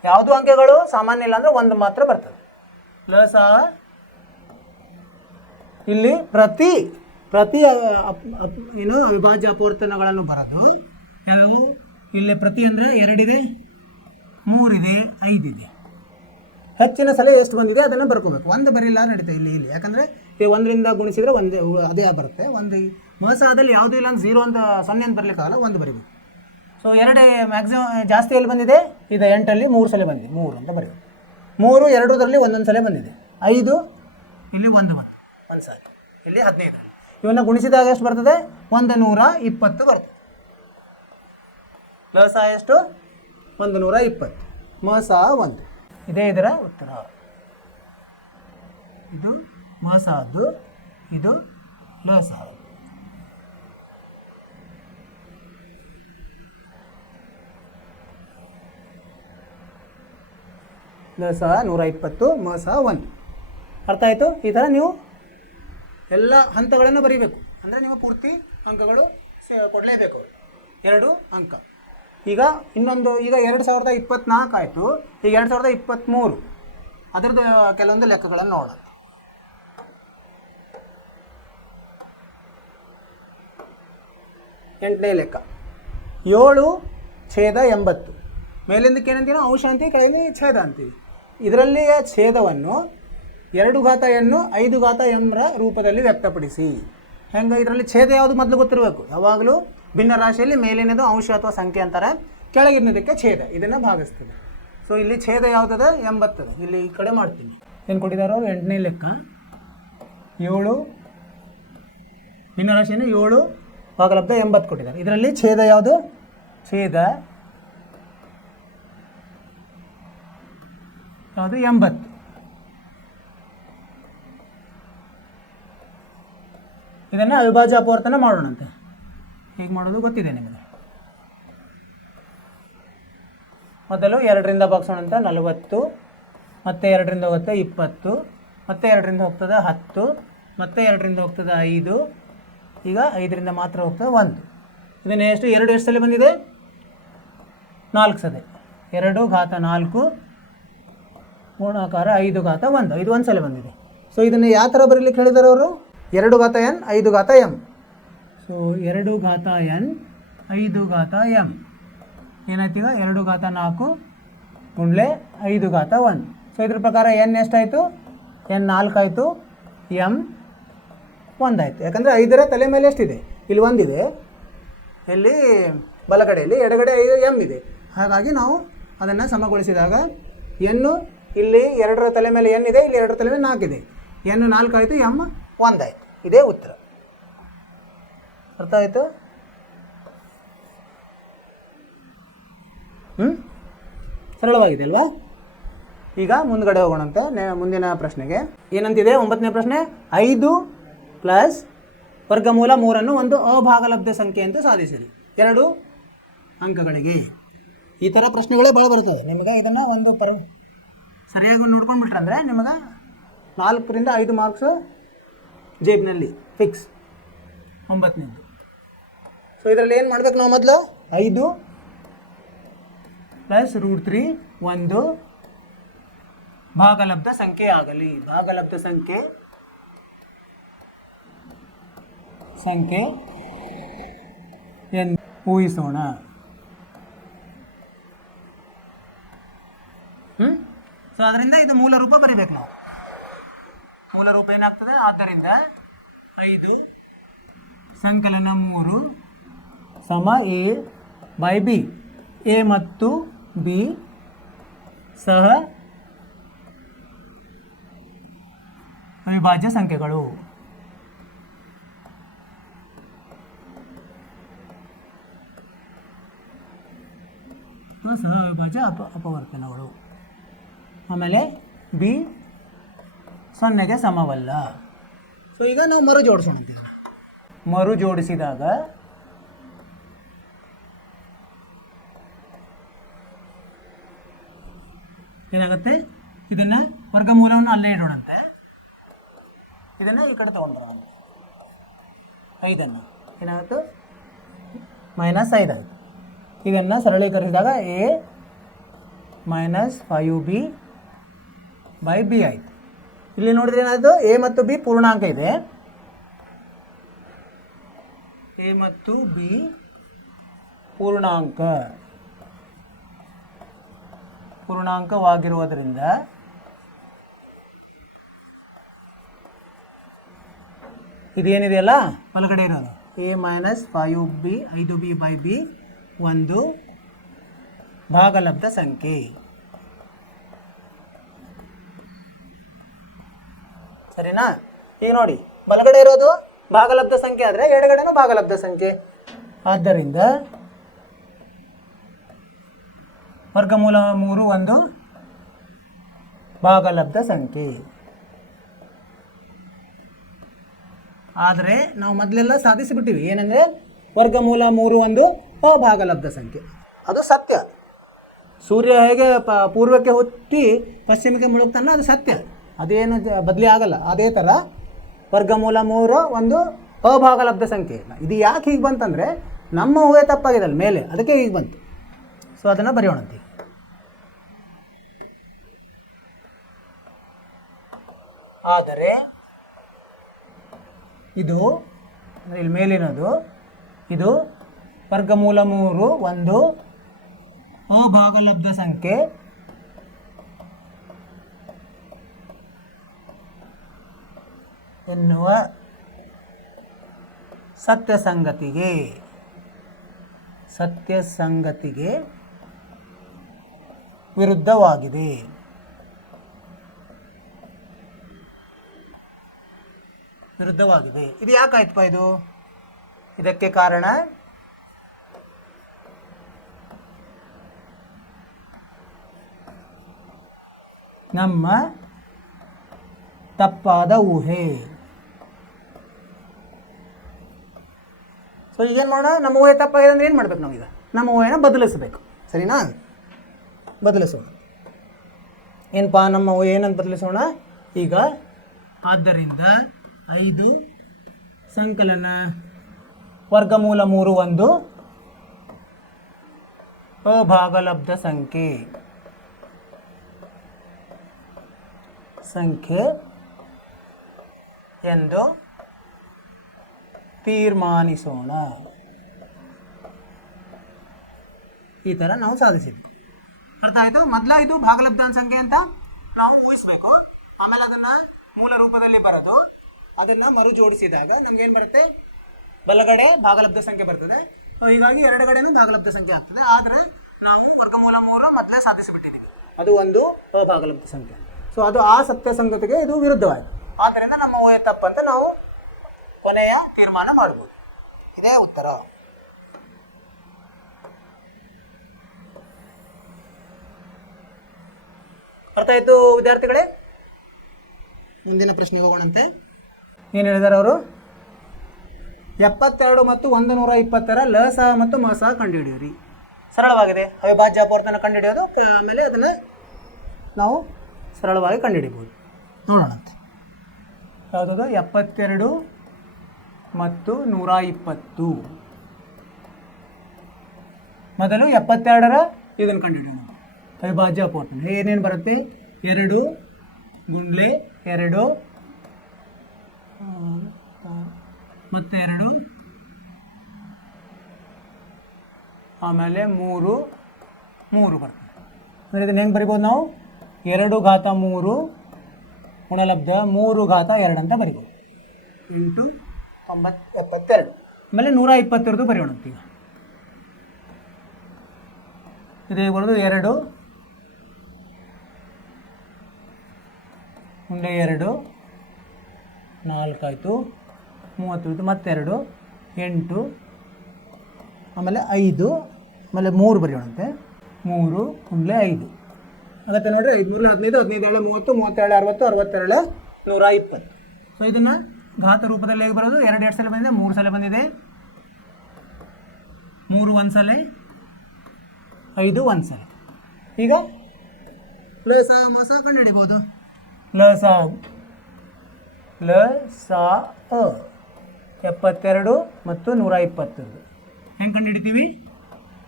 ಯಾವುದು ಅಂಕೆಗಳು ಸಾಮಾನ್ಯ ಇಲ್ಲ ಅಂದರೆ 1 ಮಾತ್ರ ಬರ್ತದೆ. ಲಸ ಇಲ್ಲಿ ಪ್ರತಿ ಏನು ಅವಿಭಾಜ್ಯ ಅಪವರ್ತನಗಳನ್ನು ಬರೋದು ಯಾವುವು? ಇಲ್ಲಿ ಪ್ರತಿ ಅಂದರೆ 2 ಇದೆ, 3 ಇದೆ, 5 ಇದೆ. ಹೆಚ್ಚಿನ ಸಲ ಎಷ್ಟು ಬಂದಿದೆ ಅದನ್ನು ಬರ್ಕೋಬೇಕು. 1 ಬರೀಲ್ಲ ನಡೀತೆ ಇಲ್ಲಿ. ಯಾಕಂದರೆ 1ರಿಂದ ಗುಣಿಸಿದರೆ ಅದೇ ಬರುತ್ತೆ. 1 ಮಸಾದಲ್ಲಿ ಯಾವುದೂ ಇಲ್ಲ ಅಂತ 0 ಅಂತ 0 ಅಂತ ಬರಲಿಕ್ಕಾಗಲ್ಲ, 1 ಬರೀಬೇಕು. ಸೊ 2 ಮ್ಯಾಕ್ಸಿಮಮ್ ಜಾಸ್ತಿ ಎಲ್ಲಿ ಬಂದಿದೆ? ಇದು 8ರಲ್ಲಿ 3 ಸಲ ಬಂದಿದೆ, 3 ಅಂತ ಬರೀಬೇಕು. 3 2ರಲ್ಲಿ 1 ಸಲ ಬಂದಿದೆ. 5 ಇಲ್ಲಿ 1 ಬಂತು, 1 ಸಾರಿ, ಇಲ್ಲಿ 15. ಇವನ್ನ ಗುಣಿಸಿದಾಗ ಎಷ್ಟು ಬರ್ತದೆ? 120 ಬರ್ತದೆ. ಲಸ ಎಷ್ಟು? 120. ಮಸ 1. ಇದೇ ಇದರ ಉತ್ತರ. ಇದು ಮಸದ್ದು, ಇದು ಲಸ. ಲಸ 120, ಮಸ 1. ಅರ್ಥ ಆಯಿತು? ಈ ಥರ ನೀವು ಎಲ್ಲ ಹಂತಗಳನ್ನು ಬರೀಬೇಕು. ಅಂದರೆ ನೀವು ಪೂರ್ತಿ ಅಂಕಗಳು ಕೊಡಲೇಬೇಕು, 2 ಅಂಕ. ಈಗ ಇನ್ನೊಂದು, ಈಗ 2024 ಆಯಿತು, ಈಗ 2023 ಅದರದ್ದು ಕೆಲವೊಂದು ಲೆಕ್ಕಗಳನ್ನು ನೋಡೋಣ. ಎಂಟನೇ ಲೆಕ್ಕ 7/80. ಮೇಲಿಂದಕ್ಕೆ ಏನಂತೀವಿ? ಅಂಶ ಅಂತೀವಿ, ಕೆಳಗೆ ಛೇದ ಅಂತೀವಿ. ಇದರಲ್ಲಿ ಛೇದವನ್ನು 2 ಘಾತ n 5 ಘಾತ m ರ ರೂಪದಲ್ಲಿ ವ್ಯಕ್ತಪಡಿಸಿ. ಹೆಂಗೆ? ಇದರಲ್ಲಿ ಛೇದ ಯಾವುದು ಮೊದಲು ಗೊತ್ತಿರಬೇಕು. ಯಾವಾಗಲೂ ಭಿನ್ನ ರಾಶಿಯಲ್ಲಿ ಮೇಲಿನದು ಅಂಶ ಅಥವಾ ಸಂಖ್ಯೆ ಅಂತಾರೆ, ಕೆಳಗಿನದಕ್ಕೆ ಛೇದ. ಇದನ್ನು ಭಾಗಿಸ್ತದೆ. ಸೊ ಇಲ್ಲಿ ಛೇದ ಯಾವುದದ? 80. ಇಲ್ಲಿ ಈ ಕಡೆ ಮಾಡ್ತೀನಿ. ಏನು ಕೊಟ್ಟಿದ್ದಾರೆ ಅವರು? 8ನೇ ಲೆಕ್ಕ 7 ಭಿನ್ನ ರಾಶಿಯನ್ನು 7 ಭಾಗಲಬ್ಧ 80 ಕೊಟ್ಟಿದ್ದಾರೆ. ಇದರಲ್ಲಿ ಛೇದ ಯಾವುದು? ಛೇದ ಯಾವುದು? 80. ಇದನ್ನು ಅವಿಭಾಜ್ಯ ಅಪವರ್ತನ ಮಾಡೋಣಂತೆ. ಹೇಗೆ ಮಾಡೋದು ಗೊತ್ತಿದೆ ನಿಮಗೆ. ಮೊದಲು 2ರಿಂದ ಭಾಗಿಸೋಣಂತ 40, ಮತ್ತೆ 2ರಿಂದ ಹೋಗುತ್ತೆ 20, ಮತ್ತೆ 2ರಿಂದ ಹೋಗ್ತದೆ 10, ಮತ್ತೆ 2ರಿಂದ ಹೋಗ್ತದೆ 5, ಈಗ 5ರಿಂದ ಮಾತ್ರ ಹೋಗ್ತದೆ 1. ಇದನ್ನು ಎಷ್ಟು ಸಲ ಬಂದಿದೆ? 4 ಸಲ. 2 ಘಾತ 4 ಗುಣಾಕಾರ 5 ಘಾತ 1. ಇದು 1 ಸಲ ಬಂದಿದೆ. ಸೊ ಇದನ್ನು ಯಾವ ಥರ ಬರೀಲಿಕ್ಕೆ ಹೇಳಿದ್ದಾರೆ ಅವರು? 2 ಘಾತ n 5 ಘಾತ m. ಸೊ 2 ಘಾತ n 5 ಘಾತ m ಏನಾಯ್ತು? ಈಗ 2 ಘಾತ 4 ಗುಂಡ್ಲೆ 5 ಘಾತ 1. ಸೊ ಇದ್ರ ಪ್ರಕಾರ n ಎಷ್ಟಾಯಿತು? n 4 ಆಯಿತು, m 1 ಆಯಿತು. ಯಾಕಂದರೆ 5ರ ತಲೆ ಮೇಲೆ ಎಷ್ಟಿದೆ? ಇಲ್ಲಿ 1 ಇದೆ, ಇಲ್ಲಿ ಬಲಗಡೆಯಲ್ಲಿ, ಎಡಗಡೆ 5 m ಇದೆ. ಹಾಗಾಗಿ ನಾವು ಅದನ್ನು ಸಮಗೊಳಿಸಿದಾಗ n ಇಲ್ಲಿ 2ರ ತಲೆ ಮೇಲೆ n ಇದೆ, ಇಲ್ಲಿ 2ರ ತಲೆ ಮೇಲೆ 4 ಇದೆ. n 4 ಆಯಿತು, m 1 ಆಯಿತು. ಇದೇ ಉತ್ತರ. ಅರ್ಥ ಆಯಿತು? ಸರಳವಾಗಿದೆ ಅಲ್ವಾ? ಈಗ ಮುಂದ್ಗಡೆ ಹೋಗೋಣಂತ ಮುಂದಿನ ಪ್ರಶ್ನೆಗೆ. ಏನಂತಿದೆ 9ನೇ ಪ್ರಶ್ನೆ? 5 ಪ್ಲಸ್ ವರ್ಗಮೂಲ 3 ಒಂದು ಅಭಾಗಲಬ್ಧ ಸಂಖ್ಯೆ ಅಂತ ಸಾಧಿಸಿರಿ 2 ಅಂಕಗಳಿಗೆ. ಈ ಥರ ಪ್ರಶ್ನೆಗಳೇ ಭಾಳ ಬರ್ತದೆ ನಿಮಗೆ. ಇದನ್ನು ಒಂದು ಸರಿಯಾಗಿ ನೋಡ್ಕೊಂಡ್ಬಿಟ್ರೆ ಅಂದರೆ ನಿಮಗೆ 4ರಿಂದ 5 ಮಾರ್ಕ್ಸು ಜೇಬ್ನಲ್ಲಿ ಫಿಕ್ಸ್. 9ನೇದು. ಸೊ ಇದರಲ್ಲಿ ಏನು ಮಾಡ್ಬೇಕು ನಾವು? ಮೊದಲು 5 ಪ್ಲಸ್ √3 ಒಂದು ಭಾಗಲಬ್ಧ ಸಂಖ್ಯೆ ಆಗಲಿ. ಭಾಗಲಬ್ಧ ಸಂಖ್ಯೆ ಎಂದು ಊಹಿಸೋಣ. ಸೊ ಅದರಿಂದ ಇದು ಮೂಲ ರೂಪ ಬರೀಬೇಕು ನಾವು. ಮೂಲ ರೂಪ ಏನಾಗ್ತದೆ? ಆದ್ದರಿಂದ 5 ಸಂಕಲನ 3 ಸಮ ಎ ಬೈ ಬಿ. ಎ ಮತ್ತು ಬಿ ಸಹ ಅವಿಭಾಜ್ಯ ಸಂಖ್ಯೆಗಳು. ಸಹ ಅವಿಭಾಜ್ಯ ಅಪವರ್ತನಗಳು. ಆಮೇಲೆ ಬಿ 0ಗೆ ಸಮವಲ್ಲ. ಸೊ ಈಗ ನಾವು ಮರು ಜೋಡಿಸೋಣ. ಮರು ಜೋಡಿಸಿದಾಗ ಏನಾಗುತ್ತೆ, ಇದನ್ನು ವರ್ಗಮೂಲವನ್ನು ಅಲ್ಲೇ ಇಡೋಣಂತೆ, ಇದನ್ನು ಈ ಕಡೆ ತೊಗೊಂಡ್ಬರೋಣ. 5 ಏನಾಗುತ್ತೆ -5 ಆಯಿತು. ಇದನ್ನು ಸರಳೀಕರಿಸಿದಾಗ ಎ -5b ಬೈ ಬಿ ಆಯಿತು. ಇಲ್ಲಿ ನೋಡಿದ್ರೆ ಏನಾಯಿತು, ಎ ಮತ್ತು ಬಿ ಪೂರ್ಣಾಂಕ ಇದೆ. ಎ ಮತ್ತು ಬಿ ಪೂರ್ಣಾಂಕವಾಗಿರುವುದರಿಂದ ಇದೇನಿದೆಯಲ್ಲ ಬಲಗಡೆ ಇರೋದು ಎ -5b ಬೈ ಬಿ ಒಂದು ಭಾಗಲಬ್ಧ ಸಂಖ್ಯೆ. ಸರಿನಾ? ಈಗ ನೋಡಿ, ಬಲಗಡೆ ಇರೋದು ಭಾಗಲಬ್ಧ ಸಂಖ್ಯೆ ಆದರೆ ಎಡಗಡೆನೂ ಭಾಗಲಬ್ಧ ಸಂಖ್ಯೆ. ಆದ್ದರಿಂದ ವರ್ಗಮೂಲ 3 ಒಂದು ಭಾಗಲಬ್ಧ ಸಂಖ್ಯೆ. ಆದರೆ ನಾವು ಮೊದಲೆಲ್ಲ ಸಾಧಿಸಿಬಿಟ್ಟಿವಿ, ಏನಂದರೆ ವರ್ಗಮೂಲ 3 ಒಂದು ಅಭಾಗಲಬ್ಧ ಸಂಖ್ಯೆ. ಅದು ಸತ್ಯ. ಸೂರ್ಯ ಹೇಗೆ ಪೂರ್ವಕ್ಕೆ ಹುಟ್ಟಿ ಪಶ್ಚಿಮಕ್ಕೆ ಮುಳುಗ್ತಾನೆ, ಅದು ಸತ್ಯ, ಅದೇನು ಬದಲಿ ಆಗಲ್ಲ. ಅದೇ ಥರ ವರ್ಗಮೂಲ 3 ಒಂದು ಅಭಾಗಲಬ್ಧ ಸಂಖ್ಯೆ. ಇದು ಯಾಕೆ ಹೀಗೆ ಬಂತಂದರೆ ನಮ್ಮ ಊಹೆ ತಪ್ಪಾಗಿದೆ ಅಲ್ಲಿ ಮೇಲೆ, ಅದಕ್ಕೆ ಹೀಗೆ ಬಂತು. ಸೊ ಅದನ್ನು ಬರೆಯೋಣಂತೆ. ಆದರೆ ಇದು ಇಲ್ಲಿ ಮೇಲಿನದು, ಇದು ವರ್ಗಮೂಲ 3 ಒಂದು ಅಭಾಗಲಬ್ಧ ಸಂಖ್ಯೆ ಎನ್ನುವ ಸತ್ಯ ಸಂಗತಿಗೆ ವಿರುದ್ಧವಾಗಿದೆ. ಇದು ಯಾಕಾಯ್ತಪ್ಪ ಇದು? ಇದಕ್ಕೆ ಕಾರಣ ನಮ್ಮ ತಪ್ಪಾದ ಊಹೆ. ಸೊ ಈಗೇನು ಮಾಡೋಣ, ನಮ್ಮ ಊಹೆ ತಪ್ಪಾಗಿದೆ ಅಂದರೆ ಏನು ಮಾಡ್ಬೇಕು ನಾವೀಗ? ನಮ್ಮ ಊಹೆನ ಬದಲಿಸಬೇಕು. ಸರಿನಾ? ಬದಲಿಸೋಣ. ಏನಪ್ಪ ನಮ್ಮ ಊಹೆ ಏನಂತ ಬದಲಿಸೋಣ ಈಗ? ಆದ್ದರಿಂದ 5 ಸಂಕಲನ ವರ್ಗಮೂಲ 3 ಒಂದು ಅಭಾಗಲಬ್ಧ ಸಂಖ್ಯೆ ಎಂದು ತೀರ್ಮಾನಿಸೋಣ. ಈ ಥರ ನಾವು ಸಾಧಿಸಿದ್ವಿ. ಅರ್ಥ ಆಯಿತು? ಮೊದಲ ಇದು ಭಾಗಲಬ್ಧ ಸಂಖ್ಯೆ ಅಂತ ನಾವು ಊಹಿಸಬೇಕು. ಆಮೇಲೆ ಅದನ್ನು ಮೂಲ ರೂಪದಲ್ಲಿ ಬರೋದು, ಅದನ್ನು ಮರು ಜೋಡಿಸಿದಾಗ ನಮಗೇನು ಬರುತ್ತೆ? ಬಲಗಡೆ ಭಾಗಲಬ್ಧ ಸಂಖ್ಯೆ ಬರ್ತದೆ. ಹೀಗಾಗಿ ಎರಡುಗಡೆನೂ ಭಾಗಲಬ್ಧ ಸಂಖ್ಯೆ ಆಗ್ತದೆ. ಆದರೆ ನಾವು ವರ್ಗಮೂಲ 3 ಮೊದಲೇ ಸಾಧಿಸಿಬಿಟ್ಟಿದ್ದೀವಿ, ಅದು ಒಂದು ಅಭಾಗಲಬ್ಧ ಸಂಖ್ಯೆ. ಸೊ ಅದು ಆ ಸತ್ಯ ಸಂಗತಿಗೆ ಇದು ವಿರುದ್ಧವಾಯಿತು. ಆದ್ದರಿಂದ ನಮ್ಮ ಊಹೆ ತಪ್ಪಂತ ನಾವು ಕೊನೆಯ ತೀರ್ಮಾನ ಮಾಡ್ಬೋದು. ಇದೇ ಉತ್ತರ. ಅರ್ಥ ಆಯಿತು ವಿದ್ಯಾರ್ಥಿಗಳೇ? ಮುಂದಿನ ಪ್ರಶ್ನೆಗೆ ಹೋಗೋಣಂತೆ. ಏನು ಹೇಳಿದಾರೆ ಅವರು? 72 ಮತ್ತು 120 ಲಸ ಮತ್ತು ಮಸ ಕಂಡುಹಿಡಿಯಿರಿ. ಸರಳವಾಗಿದೆ. ಅವಿಭಾಜ್ಯ ಅಪವರ್ತನ ಕಂಡುಹಿಡಿಯೋದು, ಆಮೇಲೆ ಅದನ್ನು ನಾವು ಸರಳವಾಗಿ ಕಂಡುಹಿಡಿಬೋದು. ನೋಡೋಣಂತೆ. ಯಾವುದಾದ್ರು 72 ಮತ್ತು 120. ಮೊದಲು 72ರ ಇದನ್ನು ಕಂಡುಹಿಡಿಯೋಣ. ಅವಿಭಾಜ್ಯ ಅಪವರ್ತನ ಏನೇನು ಬರುತ್ತೆ? 2 ಗುಂಡ್ಲೆ 2 ಮತ್ತು 2, ಆಮೇಲೆ 3 ಬರ್ತದೆ. ಅಂದರೆ ಇದನ್ನು ಹೆಂಗೆ ಬರಿಬೋದು ನಾವು? 2 ಘಾತ 3 ಗುಣಲಬ್ಧ 3 ಘಾತ 2 ಅಂತ ಬರಿಬೋದು. 8 72. ಆಮೇಲೆ 120 ಬರೆಯೋಣ ಈಗ. ಇದು ಬರೋದು 2 ಮುಂದೆ 2 4 ಆಯಿತು 30 ಮತ್ತೆ 2 8 ಆಮೇಲೆ 5 ಆಮೇಲೆ 3 ಬರೆಯೋಣಂತೆ 3 ಮುಂದೆ 5 ಆಗತ್ತೆ ನೋಡಿರಿ. 5 3 15 15 30 37 60 62 120. ಸೊ ಇದನ್ನು ಘಾತ ರೂಪದಲ್ಲಿ ಹೇಗೆ ಬರೋದು? 2 ಸಲ ಬಂದಿದೆ, 3 ಸಲ ಬಂದಿದೆ, 3 ಒಂದು ಸಲ, 5 ಒಂದು ಸಲ. ಈಗ ಲಸ ಮಸ ಕಂಡು ಹಿಡಿಬೋದು. ಲಸ 72 ಮತ್ತು 120 ಹೆಂಗೆ ಕಂಡು ಹಿಡಿತೀವಿ?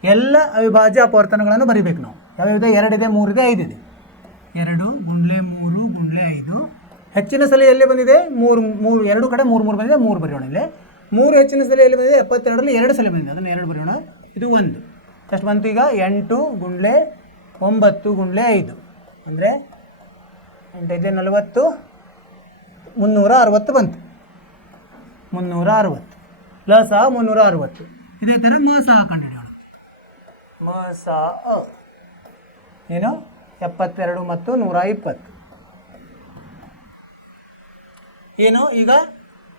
ಎಲ್ಲ ಅವಿಭಾಜ್ಯ ಅಪವರ್ತನಗಳನ್ನು ಬರಿಬೇಕು ನಾವು. ಯಾವ್ಯಾವಿದೆ? 2 ಇದೆ, 3 ಇದೆ, 5 ಇದೆ. 2 ಗುಂಡ್ಲೆ 3 ಗುಂಡ್ಲೆ 5. ಹೆಚ್ಚಿನ ಸಲ ಎಲ್ಲಿ ಬಂದಿದೆ? 3 2 ಕಡೆ 3 ಬಂದಿದೆ, 3 ಬರೆಯೋಣ. ಇಲ್ಲಿ 3 ಹೆಚ್ಚಿನ ಸಲ ಎಲ್ಲಿ ಬಂದಿದೆ? 72ರಲ್ಲಿ 2 ಸಲ ಬಂದಿದೆ, ಅದನ್ನು 2 ಬರೆಯೋಣ. ಇದು 1 ಎಷ್ಟು ಬಂತು ಈಗ? 8 ಗುಂಡ್ಲೆ 9 ಗುಂಡ್ಲೆ 5 ಅಂದರೆ 8 5 40 360 ಬಂತು. 360 ಲಸ 360. ಇದೇ ಥರ ಮಸ ಕಂಡುಹಿಡಿಯೋಣ. ಮಸ ಏನು? 72 ಮತ್ತು 120 ಏನು? ಈಗ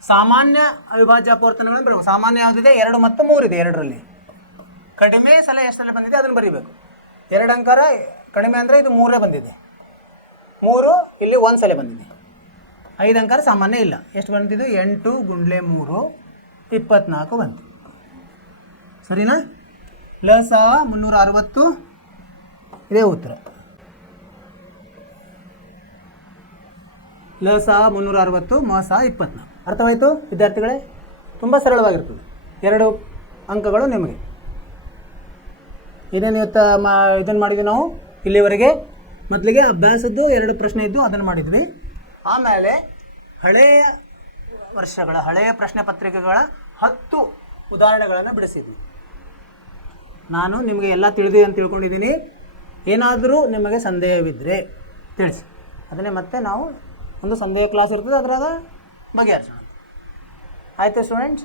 ಸಾಮಾನ್ಯ ಅವಿಭಾಜ್ಯ ಅಪವರ್ತನಗಳನ್ನು ಬರಬೇಕು. ಸಾಮಾನ್ಯ ಯಾವುದಿದೆ? 2 ಮತ್ತು 3 ಇದೆ. 2ರಲ್ಲಿ ಕಡಿಮೆ ಸಲ ಎಷ್ಟು ಸಲ ಬಂದಿದೆ ಅದನ್ನು ಬರೀಬೇಕು. 2 ಅಂಕರ ಕಡಿಮೆ ಅಂದರೆ ಇದು 3 ಬಂದಿದೆ, 3 ಇಲ್ಲಿ 1 ಸಲ ಬಂದಿದೆ. 5 ಅಂಕರ ಸಾಮಾನ್ಯ ಇಲ್ಲ. ಎಷ್ಟು ಬಂದಿದ್ದು? 8 ಗುಂಡ್ಲೆ 3 24 ಬಂತು. ಸರಿನಾ? ಲಸ 360 ಇದೇ ಉತ್ತರ. ಲಸ 360 ಮಸ 24. ಅರ್ಥವಾಯಿತು ವಿದ್ಯಾರ್ಥಿಗಳೇ? ತುಂಬ ಸರಳವಾಗಿರ್ತದೆ. 2 ಅಂಕಗಳು ನಿಮಗೆ. ಏನೇನು ಇವತ್ತು ಇದನ್ನು ಮಾಡಿದ್ವಿ ನಾವು ಇಲ್ಲಿವರೆಗೆ? ಮೊದಲಿಗೆ ಅಭ್ಯಾಸದ್ದು 2 ಪ್ರಶ್ನೆ ಇದ್ದು ಅದನ್ನು ಮಾಡಿದ್ವಿ. ಆಮೇಲೆ ಹಳೆಯ ವರ್ಷಗಳ ಹಳೆಯ ಪ್ರಶ್ನೆ ಪತ್ರಿಕೆಗಳ 10 ಉದಾಹರಣೆಗಳನ್ನು ಬಿಡಿಸಿದ್ವಿ. ನಾನು ನಿಮಗೆ ಎಲ್ಲ ತಿಳಿದಿದೆ ಅಂತ ತಿಳ್ಕೊಂಡಿದ್ದೀನಿ. ಏನಾದರೂ ನಿಮಗೆ ಸಂದೇಹವಿದ್ದರೆ ತಿಳಿಸಿ, ಅದನ್ನೇ ಮತ್ತೆ ನಾವು ಒಂದು ಸಂದೇಹ ಕ್ಲಾಸ್ ಇರ್ತದೆ, ಅದರಾಗ ಬಗೆಹರಿಸೋಣ. ಆಯಿತು ಸ್ಟೂಡೆಂಟ್ಸ್,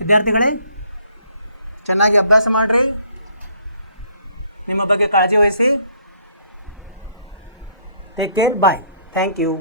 ವಿದ್ಯಾರ್ಥಿಗಳೇ, ಚೆನ್ನಾಗಿ ಅಭ್ಯಾಸ ಮಾಡಿರಿ. ನಿಮ್ಮ ಬಗ್ಗೆ ಕಾಳಜಿ ವಹಿಸಿ. Take care. Bye. Thank you.